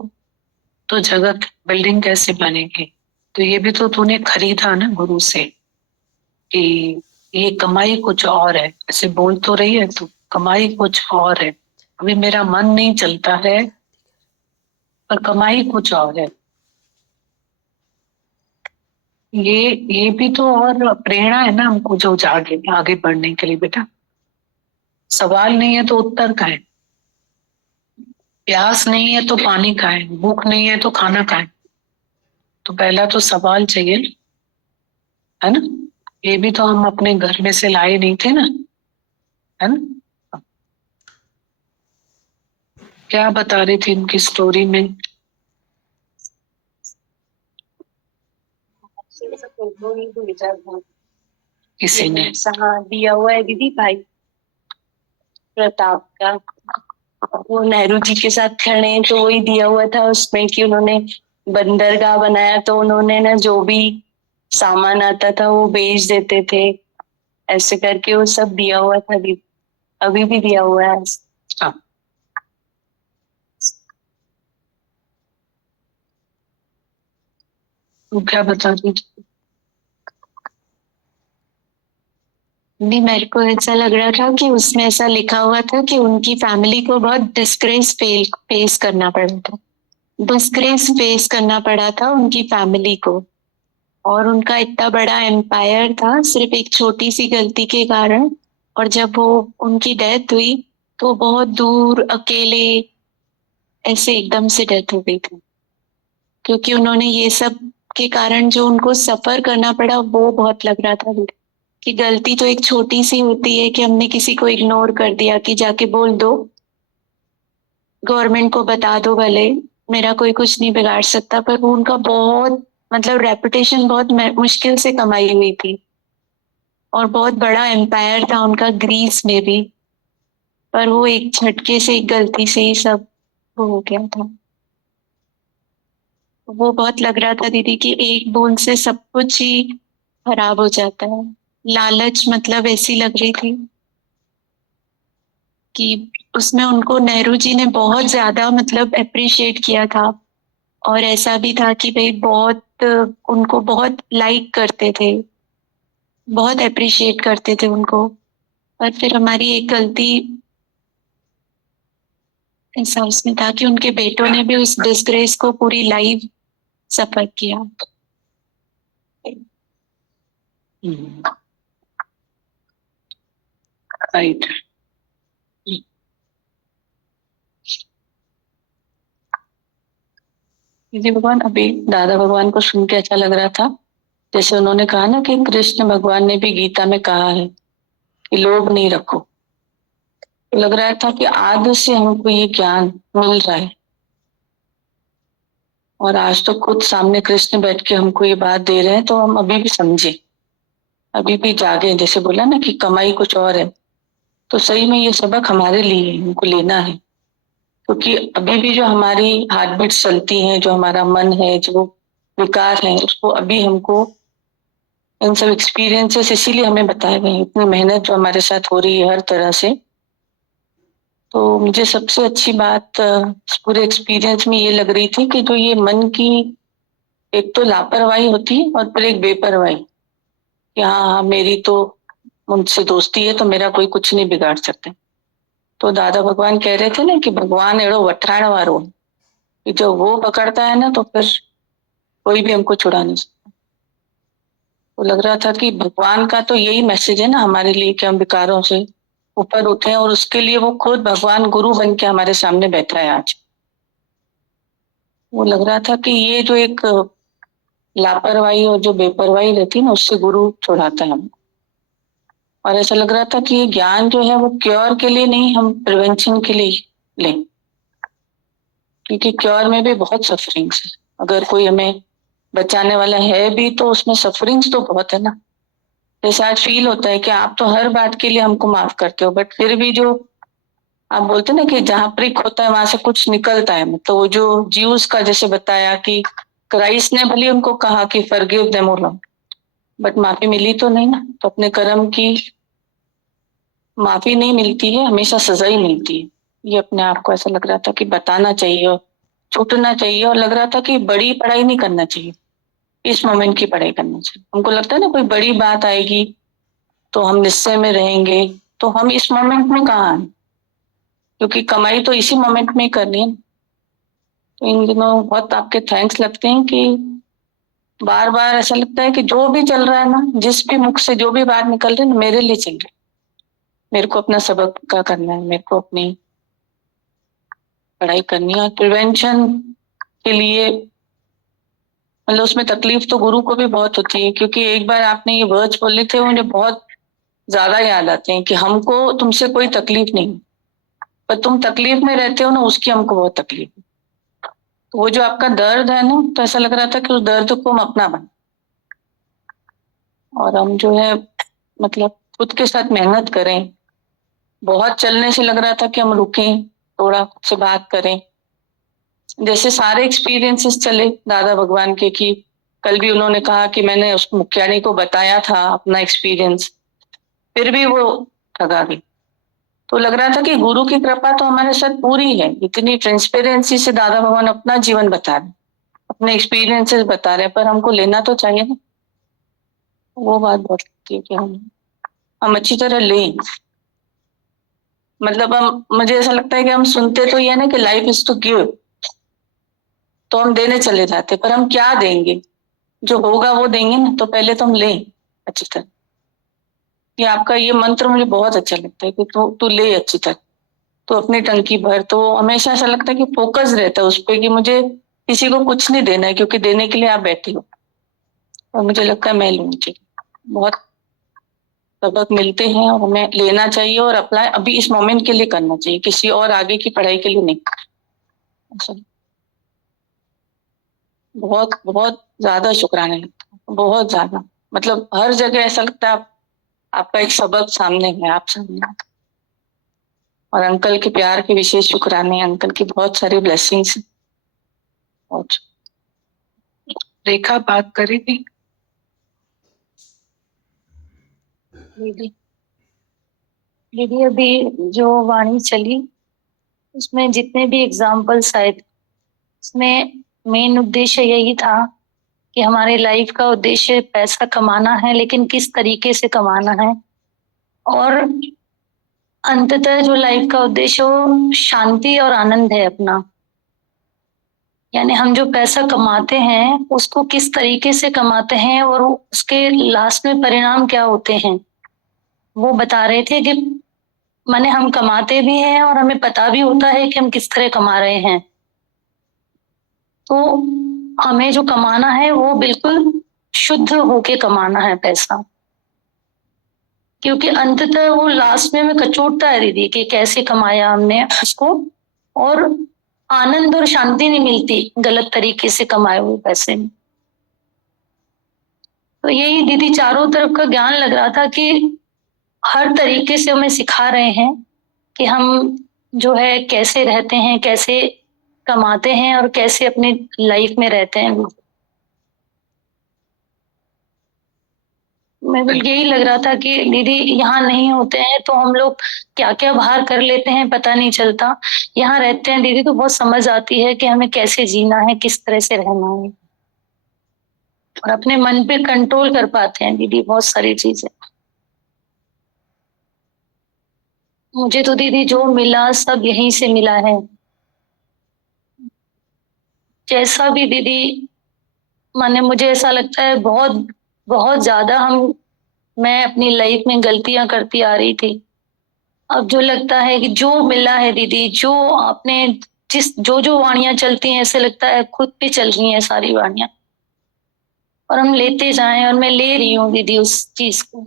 तो जगह बिल्डिंग कैसे बनेगी? तो ये भी तो तूने खरीदा ना गुरु से, कि ये कमाई कुछ और है। ऐसे बोल तो रही है तू, कमाई कुछ और है, अभी मेरा मन नहीं चलता है पर कमाई कुछ और है। ये भी तो और प्रेरणा है ना हमको, जो आगे आगे बढ़ने के लिए। बेटा सवाल नहीं है तो उत्तर का है, प्यास नहीं है तो पानी का है, भूख नहीं है तो खाना का है। तो पहला तो सवाल चाहिए, है ना? ये भी तो हम अपने घर में से लाए नहीं थे ना, है ना? क्या बता रही थी उनकी स्टोरी में? किसी ने हाँ दिया हुआ है दीदी, भाई प्रताप का। वो नेहरू जी के साथ खड़े हैं तो वही दिया हुआ था उसमें कि उन्होंने बंदरगाह बनाया, तो उन्होंने ना जो भी सामान आता था वो बेच देते थे, ऐसे करके वो सब दिया हुआ था दीदी, अभी भी दिया हुआ है। हाँ। वो क्या बता रही थी? नहीं, मेरे को ऐसा लग रहा था कि उसमें ऐसा लिखा हुआ था कि उनकी फैमिली को बहुत डिस्ग्रेस फेस करना पड़ा था, डिस्ग्रेस फेस करना पड़ा था उनकी फैमिली को, और उनका इतना बड़ा एम्पायर था सिर्फ एक छोटी सी गलती के कारण। और जब वो उनकी डेथ हुई तो बहुत दूर अकेले ऐसे एकदम से डेथ हो गई थी, क्योंकि उन्होंने ये सब के कारण जो उनको सफर करना पड़ा वो बहुत लग रहा था कि गलती तो एक छोटी सी होती है कि हमने किसी को इग्नोर कर दिया, कि जाके बोल दो, गवर्नमेंट को बता दो, भले मेरा कोई कुछ नहीं बिगाड़ सकता। पर वो उनका बहुत मतलब रेपुटेशन बहुत मुश्किल से कमाई हुई थी, और बहुत बड़ा एम्पायर था उनका ग्रीस में भी, पर वो एक झटके से, एक गलती से ही सब वो हो गया था। वो बहुत लग रहा था दीदी कि एक बूंद से सब कुछ ही खराब हो जाता है। लालच मतलब ऐसी लग रही थी कि उसमें उनको नेहरू जी ने बहुत ज्यादा मतलब अप्रिशिएट किया था, और ऐसा भी था कि भाई बहुत उनको बहुत लाइक करते थे, बहुत अप्रिशिएट करते थे उनको। पर फिर हमारी एक गलती ऐसा उसमें था कि उनके बेटों ने भी उस डिस्ग्रेस को पूरी लाइफ सफर किया। राइट। जी भगवान, अभी दादा भगवान को सुन के अच्छा लग रहा था, जैसे उन्होंने कहा ना कि कृष्ण भगवान ने भी गीता में कहा है कि लोभ नहीं रखो। तो लग रहा था कि आदि से हमको ये ज्ञान मिल रहा है, और आज तो खुद सामने कृष्ण बैठ के हमको ये बात दे रहे हैं, तो हम अभी भी समझे, अभी भी जागे। जैसे बोला ना कि कमाई कुछ और है, तो सही में ये सबक हमारे लिए हमको लेना है, क्योंकि अभी भी जो हमारी हार्ट बीट चलती है, जो हमारा मन है, जो विकार है, उसको अभी हमको इन सब एक्सपीरियंसेस इसीलिए हमें बताए गए हैं, इतनी मेहनत जो हमारे साथ हो रही है हर तरह से। तो मुझे सबसे अच्छी बात इस पूरे एक्सपीरियंस में ये लग रही थी कि जो ये मन की एक तो लापरवाही होती है, और फिर एक बेपरवाही कि हाँ मेरी तो उनसे दोस्ती है तो मेरा कोई कुछ नहीं बिगाड़ सकता। तो दादा भगवान कह रहे थे ना कि भगवान एड़ो वठाण वारो, कि जो वो पकड़ता है ना तो फिर कोई भी हमको छुड़ा नहीं सकता। तो लग रहा था कि भगवान का तो यही मैसेज है ना हमारे लिए कि हम विकारों से ऊपर उठे, और उसके लिए वो खुद भगवान गुरु बन के हमारे सामने बैठा है आज। वो लग रहा था कि ये जो एक लापरवाही और जो बेपरवाही रहती है ना, उससे गुरु छुड़ाता है हमको। और ऐसा लग रहा था कि ये ज्ञान जो है वो क्योर के लिए नहीं, हम प्रिवेंशन के लिए लें। क्योंकि क्योर में भी बहुत सफरिंग्स है। अगर कोई हमें बचाने वाला है भी तो उसमें सफरिंग्स तो बहुत है ना। जैसे आज फील होता है कि आप तो हर बात के लिए हमको माफ करते हो, बट फिर भी जो आप बोलते ना कि जहाँ प्रिक होता है वहां से कुछ निकलता है। मतलब वो जो ज्यूस का जैसे बताया कि क्राइस्ट ने भले उनको कहा कि फॉरगिव देम ऑल, बट माफी मिली तो नहीं ना। तो अपने कर्म की माफी नहीं मिलती है, हमेशा सजा ही मिलती है। ये अपने आप को ऐसा लग रहा था कि बताना चाहिए, छूटना चाहिए, और लग रहा था कि बड़ी पढ़ाई नहीं करना चाहिए, इस मोमेंट की पढ़ाई करना चाहिए। हमको लगता है ना कोई बड़ी बात आएगी तो हम निश्चय में रहेंगे, तो हम इस मोमेंट में कहाँ हैं, क्योंकि कमाई तो इसी मोमेंट में ही करनी है। तो इन दिनों बहुत आपके थैंक्स लगते हैं कि बार बार ऐसा लगता है कि जो भी चल रहा है ना, जिस भी मुख से जो भी बात निकल रही है ना, मेरे लिए चल रही है। मेरे को अपना सबक का करना है, मेरे को अपनी पढ़ाई करनी है। और प्रिवेंशन के लिए मतलब उसमें तकलीफ तो गुरु को भी बहुत होती है, क्योंकि एक बार आपने ये वर्ड्स बोले थे, मुझे बहुत ज्यादा याद आते हैं कि हमको तुमसे कोई तकलीफ नहीं, पर तुम तकलीफ में रहते हो ना, उसकी हमको बहुत तकलीफ है। तो वो जो आपका दर्द है ना, तो ऐसा लग रहा था कि उस दर्द को हम अपना बना, और हम जो है मतलब खुद के साथ मेहनत करें। बहुत चलने से लग रहा था कि हम रुकें, थोड़ा खुद से बात करें। जैसे सारे एक्सपीरियंसेस चले दादा भगवान के, कि कल भी उन्होंने कहा कि मैंने उस मुखियानी को बताया था अपना एक्सपीरियंस, फिर भी वो ठगा गई। तो लग रहा था कि गुरु की कृपा तो हमारे साथ पूरी है, इतनी ट्रांसपेरेंसी से दादा भगवान अपना जीवन बता रहे, अपने एक्सपीरियंसेस बता रहे, पर हमको लेना तो चाहिए ना। वो बात बहुत लगती है कि हम अच्छी तरह लें। मतलब हम, मुझे ऐसा लगता है कि हम सुनते तो ये ना कि लाइफ इज टू गिव, तो हम देने चले जाते, पर हम क्या देंगे, जो होगा वो देंगे ना। तो पहले तो हम लें अच्छी तरह। ये आपका ये मंत्र मुझे बहुत अच्छा लगता है कि तू ले अच्छी तरह, तो अपनी टंकी भर। तो हमेशा ऐसा लगता है कि फोकस रहता है उस पर कि मुझे किसी को कुछ नहीं देना है, क्योंकि देने के लिए आप बैठे हो, और मुझे लगता है मैं लूंगी। बहुत सबक मिलते हैं और हमें लेना चाहिए और अप्लाई अभी इस मोमेंट के लिए करना चाहिए, किसी और आगे की पढ़ाई के लिए नहीं। अच्छा, बहुत बहुत ज्यादा शुक्राने लगता है, बहुत ज्यादा। मतलब हर जगह ऐसा लगता है आपका एक सबक सामने है, आप सामने हैं। और अंकल के प्यार के विशेष शुक्राने, अंकल की बहुत सारी ब्लेसिंग्स। और रेखा बात करेगी। दीदी दीदी अभी जो वाणी चली उसमें जितने भी एग्जाम्पल्स आए थे, उसमें मेन उद्देश्य यही था कि हमारे लाइफ का उद्देश्य पैसा कमाना है, लेकिन किस तरीके से कमाना है। और अंततः जो लाइफ का उद्देश्य वो शांति और आनंद है अपना। यानी हम जो पैसा कमाते हैं उसको किस तरीके से कमाते हैं और उसके लास्ट में परिणाम क्या होते हैं, वो बता रहे थे। कि माने हम कमाते भी हैं और हमें पता भी होता है कि हम किस तरह कमा रहे हैं। तो हमें जो कमाना है वो बिल्कुल शुद्ध होके कमाना है पैसा, क्योंकि अंततः वो लास्ट में हमें कचोटता है दीदी कि कैसे कमाया हमने उसको, और आनंद और शांति नहीं मिलती गलत तरीके से कमाए हुए पैसे में। तो यही दीदी चारों तरफ का ज्ञान लग रहा था कि हर तरीके से हमें सिखा रहे हैं कि हम जो है कैसे रहते हैं, कैसे कमाते हैं और कैसे अपने लाइफ में रहते हैं। मैं तो यही लग रहा था कि दीदी यहाँ नहीं होते हैं तो हम लोग क्या क्या बाहर कर लेते हैं पता नहीं चलता, यहाँ रहते हैं दीदी तो बहुत समझ आती है कि हमें कैसे जीना है, किस तरह से रहना है, और अपने मन पे कंट्रोल कर पाते हैं दीदी बहुत सारी चीजें। मुझे तो दीदी जो मिला सब यहीं से मिला है। जैसा भी दीदी माने मुझे ऐसा लगता है बहुत बहुत ज्यादा मैं अपनी लाइफ में गलतियां करती आ रही थी। अब जो लगता है कि जो मिला है दीदी, जो आपने जिस जो जो वाणियां चलती हैं ऐसे लगता है खुद पे चल रही हैं सारी वाणियां, और हम लेते जाएं, और मैं ले रही हूँ दीदी उस चीज को।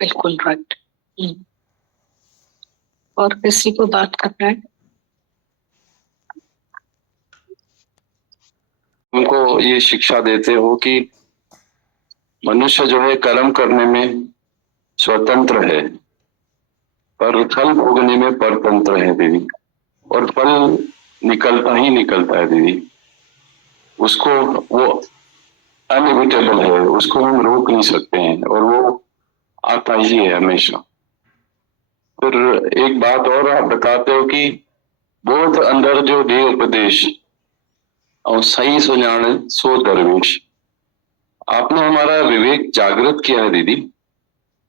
बिल्कुल राइट। और किसी को बात करना है? हमको ये शिक्षा देते हो कि मनुष्य जो है कर्म करने में स्वतंत्र है, पर फल भोगने में परतंत्र है दीदी। और फल निकलता ही निकलता है दीदी, उसको वो अनएविटेबल है, उसको हम रोक नहीं सकते हैं, और वो आता ही है हमेशा। फिर एक बात और आप बताते हो कि बोध अंदर जो दे उपदेश और सही सुजान सो दरवेश। आपने हमारा विवेक जागृत किया है दीदी।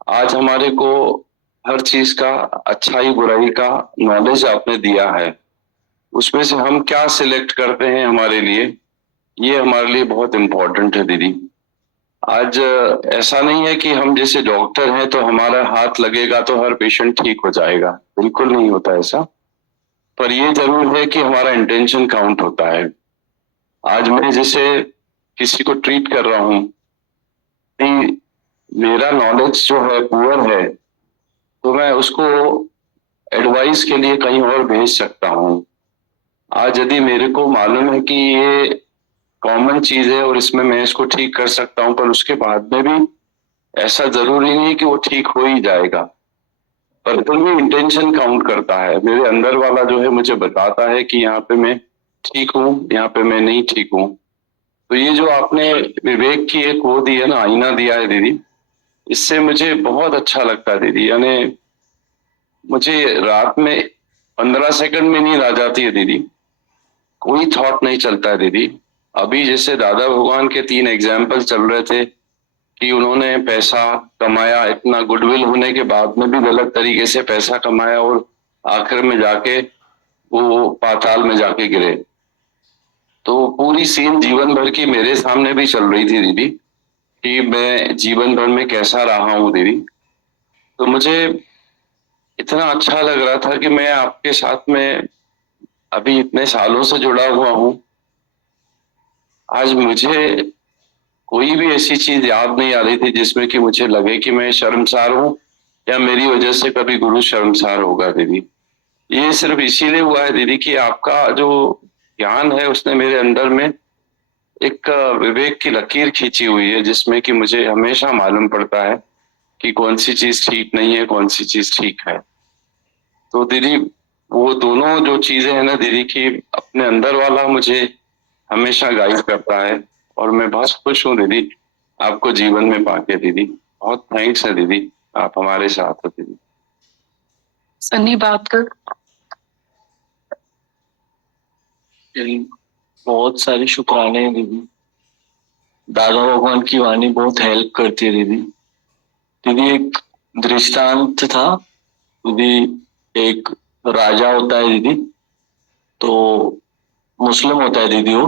आज हमारे को हर चीज का, अच्छाई बुराई का नॉलेज आपने दिया है। उसमें से हम क्या सिलेक्ट करते हैं हमारे लिए, ये हमारे लिए बहुत इम्पोर्टेंट है दीदी। आज ऐसा नहीं है कि हम जैसे डॉक्टर हैं तो हमारा हाथ लगेगा तो हर पेशेंट ठीक हो जाएगा, बिल्कुल नहीं होता ऐसा। पर ये जरूर है कि हमारा इंटेंशन काउंट होता है। आज मैं जैसे किसी को ट्रीट कर रहा हूँ, मेरा नॉलेज जो है पुअर है, तो मैं उसको एडवाइस के लिए कहीं और भेज सकता हूँ। आज यदि मेरे को मालूम है कि ये कॉमन चीज है और इसमें मैं इसको ठीक कर सकता हूँ, पर उसके बाद में भी ऐसा जरूरी नहीं कि वो ठीक हो ही जाएगा। पर फिर भी इंटेंशन काउंट करता है। मेरे अंदर वाला जो है मुझे बताता है कि यहाँ पे मैं ठीक हूँ, यहाँ पे मैं नहीं ठीक हूँ। तो ये जो आपने विवेक की एक वो दी है ना, आईना दिया है दीदी, इससे मुझे बहुत अच्छा लगता है दीदी। यानी मुझे रात में 15 सेकंड में नींद आ जाती है दीदी, कोई थॉट नहीं चलता है दीदी। अभी जैसे दादा भगवान के 3 एग्जाम्पल चल रहे थे कि उन्होंने पैसा कमाया, इतना गुडविल होने के बाद में भी गलत तरीके से पैसा कमाया और आखिर में जाके वो पाताल में जाके गिरे। तो पूरी सीन जीवन भर की मेरे सामने भी चल रही थी दीदी कि मैं जीवन भर में कैसा रहा हूँ दीदी। तो मुझे इतना अच्छा लग रहा था कि मैं आपके साथ में अभी इतने सालों से जुड़ा हुआ हूँ। आज मुझे कोई भी ऐसी चीज याद नहीं आ रही थी जिसमें कि मुझे लगे कि मैं शर्मसार हूँ या मेरी वजह से कभी गुरु शर्मसार होगा दीदी। ये सिर्फ इसीलिए हुआ है दीदी कि आपका जो ज्ञान है उसने मेरे अंदर में एक विवेक की लकीर खींची हुई है, जिसमें कि मुझे हमेशा मालूम पड़ता है कि कौन सी चीज ठीक नहीं है, कौन सी चीज ठीक है। तो दीदी वो दोनों जो चीजें हैं ना दीदी, की अपने अंदर वाला मुझे हमेशा गाइड करता है। और मैं बहुत खुश हूँ दीदी आपको जीवन में पाके दीदी। बहुत थैंक्स है दीदी, आप हमारे साथ हो दीदी। सन्नी बात कर। बहुत सारी शुक्राने हैं दीदी। दादा भगवान की वाणी बहुत हेल्प करती है दीदी। दीदी एक दृष्टांत था दीदी, एक राजा होता है दीदी, तो मुस्लिम होता है दीदी, वो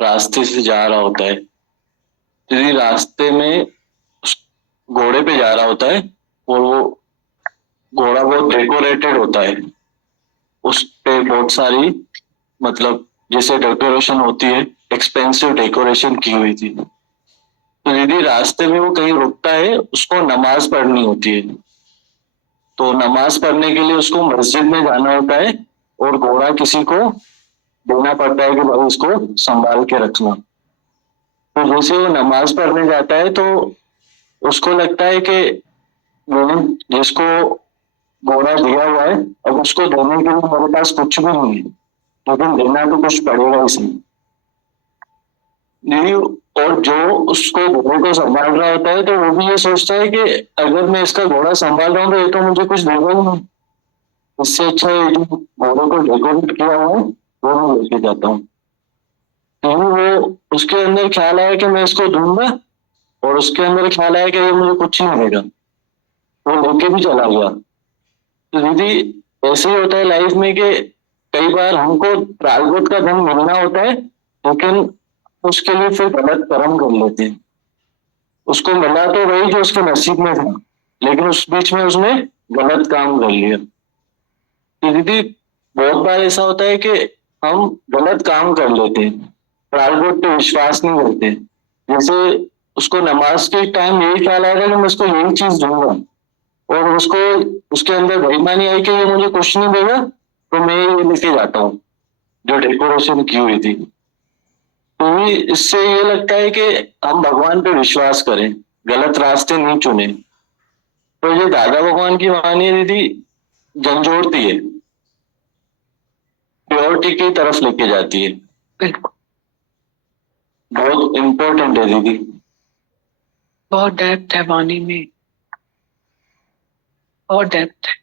रास्ते से जा रहा होता है दीदी। रास्ते में घोड़े पे जा रहा होता है और वो घोड़ा बहुत डेकोरेटेड होता है, उस पे बहुत सारी मतलब जैसे डेकोरेशन होती है, एक्सपेंसिव डेकोरेशन की हुई थी। तो दीदी रास्ते में वो कहीं रुकता है, उसको नमाज पढ़नी होती है। तो नमाज पढ़ने के लिए उसको मस्जिद में जाना होता है और घोड़ा किसी को देना पड़ता है कि भाई उसको संभाल के रखना। तो जैसे वो नमाज पढ़ने जाता है तो उसको लगता है कि मैंने जिसको घोड़ा दिया हुआ है, अब उसको देने के लिए मेरे पास कुछ भी नहीं है, लेकिन देना तो कुछ पड़ेगा इसमें दीदी। और जो उसको घोड़े को संभाल रहा होता है तो वो भी ये सोचता है कि अगर मैं इसका घोड़ा संभाल रहा हूँ तो ये तो मुझे कुछ देगा ही नहीं, इससे अच्छा ये जो घोड़े को डेकोरेट किया हुआ है वो मैं लेके जाता हूँ। वो उसके अंदर ख्याल आया कि मैं इसको दूंगा, और उसके अंदर ख्याल आया कि ये मुझे कुछ नहीं देगा, वो लेके भी चला गया। तो दीदी ऐसे ही होता है लाइफ में कि कई बार हमको प्राइवेट का धन मिलना होता है, लेकिन उसके लिए फिर गलत कर्म कर लेते हैं। उसको मिला तो वही जो उसके नसीब में था, लेकिन उस बीच में उसने गलत काम कर लिया। तो दीदी बहुत बार ऐसा होता है कि हम गलत काम कर लेते हैं, प्राइवेट पे विश्वास नहीं करते। जैसे उसको नमाज के टाइम यही ख्याल आएगा कि मैं उसको यही चीज दूंगा, और उसको उसके अंदर बेईमानी आई कि ये मुझे कुछ नहीं देगा तो मैं ये लेके जाता हूँ जो डेकोरेशन की हुई थी। तो इससे ये लगता है कि हम भगवान पे विश्वास करें, गलत रास्ते नहीं चुने। तो ये दादा भगवान की वाणी है दीदी, झंझोड़ती है, प्योरिटी की तरफ लेके जाती है। बिल्कुल, बहुत इम्पोर्टेंट है दीदी। बहुत डेप्थ है वाणी में, बहुत डेप्थ है।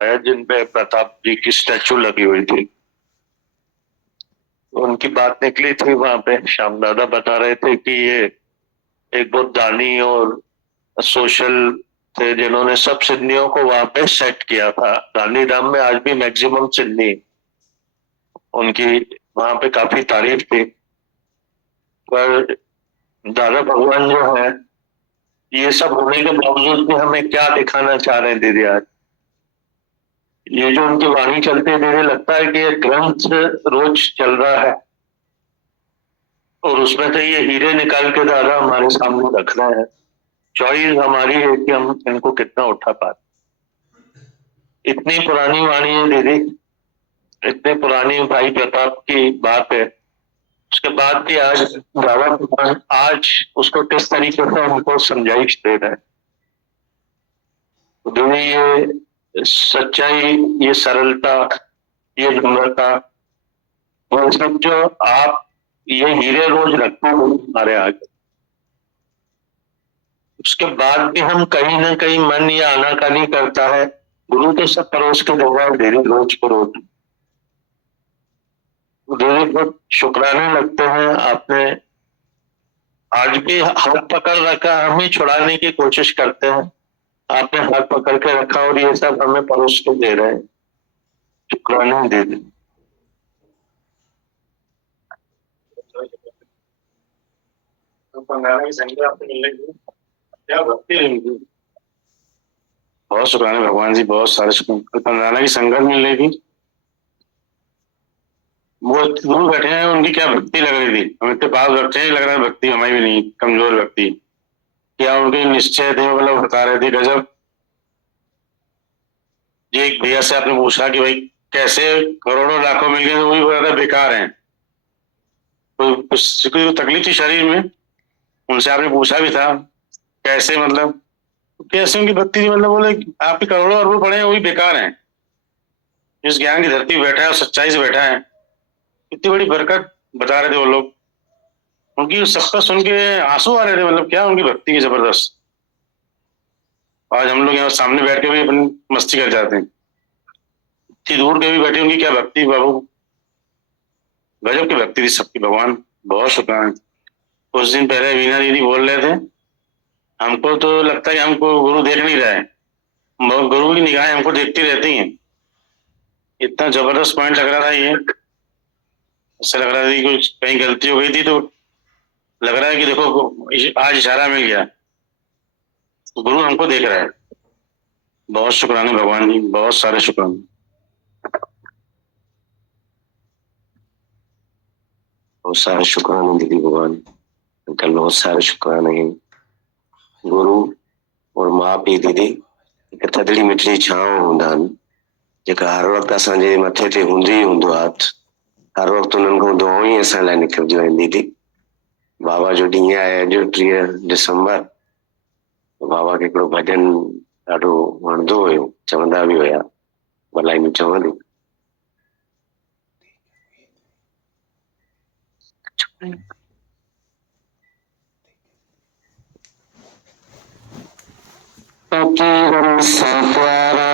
जिन पे प्रताप जी की स्टैचू लगी हुई थी, उनकी बात निकली थी वहां पे। श्याम दादा बता रहे थे कि ये एक बहुत दानी और सोशल थे जिन्होंने सब सिडनियों को वहां पे सेट किया था। गांधीधाम में आज भी मैक्सिमम सिडनी, उनकी वहां पे काफी तारीफ थी। पर दादा भगवान जो है, ये सब होने के बावजूद भी हमें क्या दिखाना चाह रहे हैं दीदी आज? ये जो उनकी वाणी चलती है दीदी, लगता है कि ये ग्रंथ रोज चल रहा है और उसमें से ये हीरे निकाल के दादा हमारे सामने रख रहे हैं। चॉइस हमारी है कि हम इनको कितना उठा पाते। इतनी पुरानी वाणी है दीदी, इतने पुरानी भाई प्रताप की बात है, उसके बाद भी आज दादा भगवान आज उसको किस तरीके से हमको समझाइश दे रहे हैं। तो दीदी ये सच्चाई, ये सरलता, ये नम्रता, वो सब जो आप ये हीरे रोज रखते हो हमारे आगे, उसके बाद भी हम कहीं ना कहीं मन या आनाकानी करता है। गुरु तो सब परोस के दे रहा है दीदी, रोज को रोज। दीदी बहुत शुक्राने लगते हैं, आपने आज भी हाथ पकड़ रखा, हम ही छुड़ाने की कोशिश करते हैं, आपने हाथ पकड़ के रखा और ये सब हमें परोस के दे रहे हैं। शुक्राने दीदी। क्या भक्ति रहेगी। बहुत शुक्राने भगवान जी, बहुत सारे शुक्राने। पंडाना की संगत मिलेगी, वो दूर बैठे हैं, उनकी क्या भक्ति लग रही थी। हम इतने पास बैठे हैं, लग रहा है भक्ति हमारी भी नहीं, कमजोर भक्ति। क्या उनके निश्चय थे, मतलब बता रहे थे, गजब। जी एक भैया से आपने पूछा कि भाई कैसे करोड़ों लाखों मिल गए, तो वही बोला था बेकार है, कोई तकलीफ थी शरीर में। उनसे आपने पूछा भी था कैसे, मतलब कैसे उनकी भक्ति थी, मतलब बोले आपके करोड़ों अरबों पड़े हैं वही बेकार हैं। जिस ज्ञान की धरती बैठा है और सच्चाई से बैठा है, इतनी बड़ी बरकत बता रहे थे वो लोग। उनकी सबका सुन के आंसू आ रहे थे, मतलब क्या उनकी भक्ति की जबरदस्त। आज हम लोग यहाँ सामने बैठ के भी अपनी मस्ती कर जाते हैं, इतनी दूर के भी बैठे, उनकी क्या भक्ति बाबू, गजब की भक्ति थी सबकी। भगवान बहुत शुक्राना। कुछ दिन पहले वीना दीदी बोल रहे थे, हमको तो लगता है हमको गुरु देख नहीं रहा है, गुरु की निगाहें हमको देखती रहती हैं। इतना जबरदस्त पॉइंट लग रहा था ये, ऐसा लग रहा था कि कुछ कहीं गलती हो गई थी, तो लग रहा है कि देखो आज इशारा मिल गया, गुरु हमको देख रहा है। बहुत शुक्राने भगवान जी, बहुत सारे शुक्राने। बहुत सारे शुक्राने दीदी भगवान, कल बहुत सारे शुक्राने हैं गुरु और माँ पीउ दीदी। हिकु थधिड़ी मिठड़ी छांव हूंदा आहिनि, जेका हर वक़्तु असांजे मथे ते हूंदी ई हूंदो आहे। हर वक़्तु उन्हनि खां दुआऊं ई असां लाइ निकिरंदियूं आहिनि दीदी। बाबा जो ॾींहुं आहे अॼु 30 डिसंबर, बाबा खे हिकिड़ो भॼन ॾाढो वणंदो हुयो, चवंदा बि हुया, भलाई में चवंदो। फकीरन सां प्यारा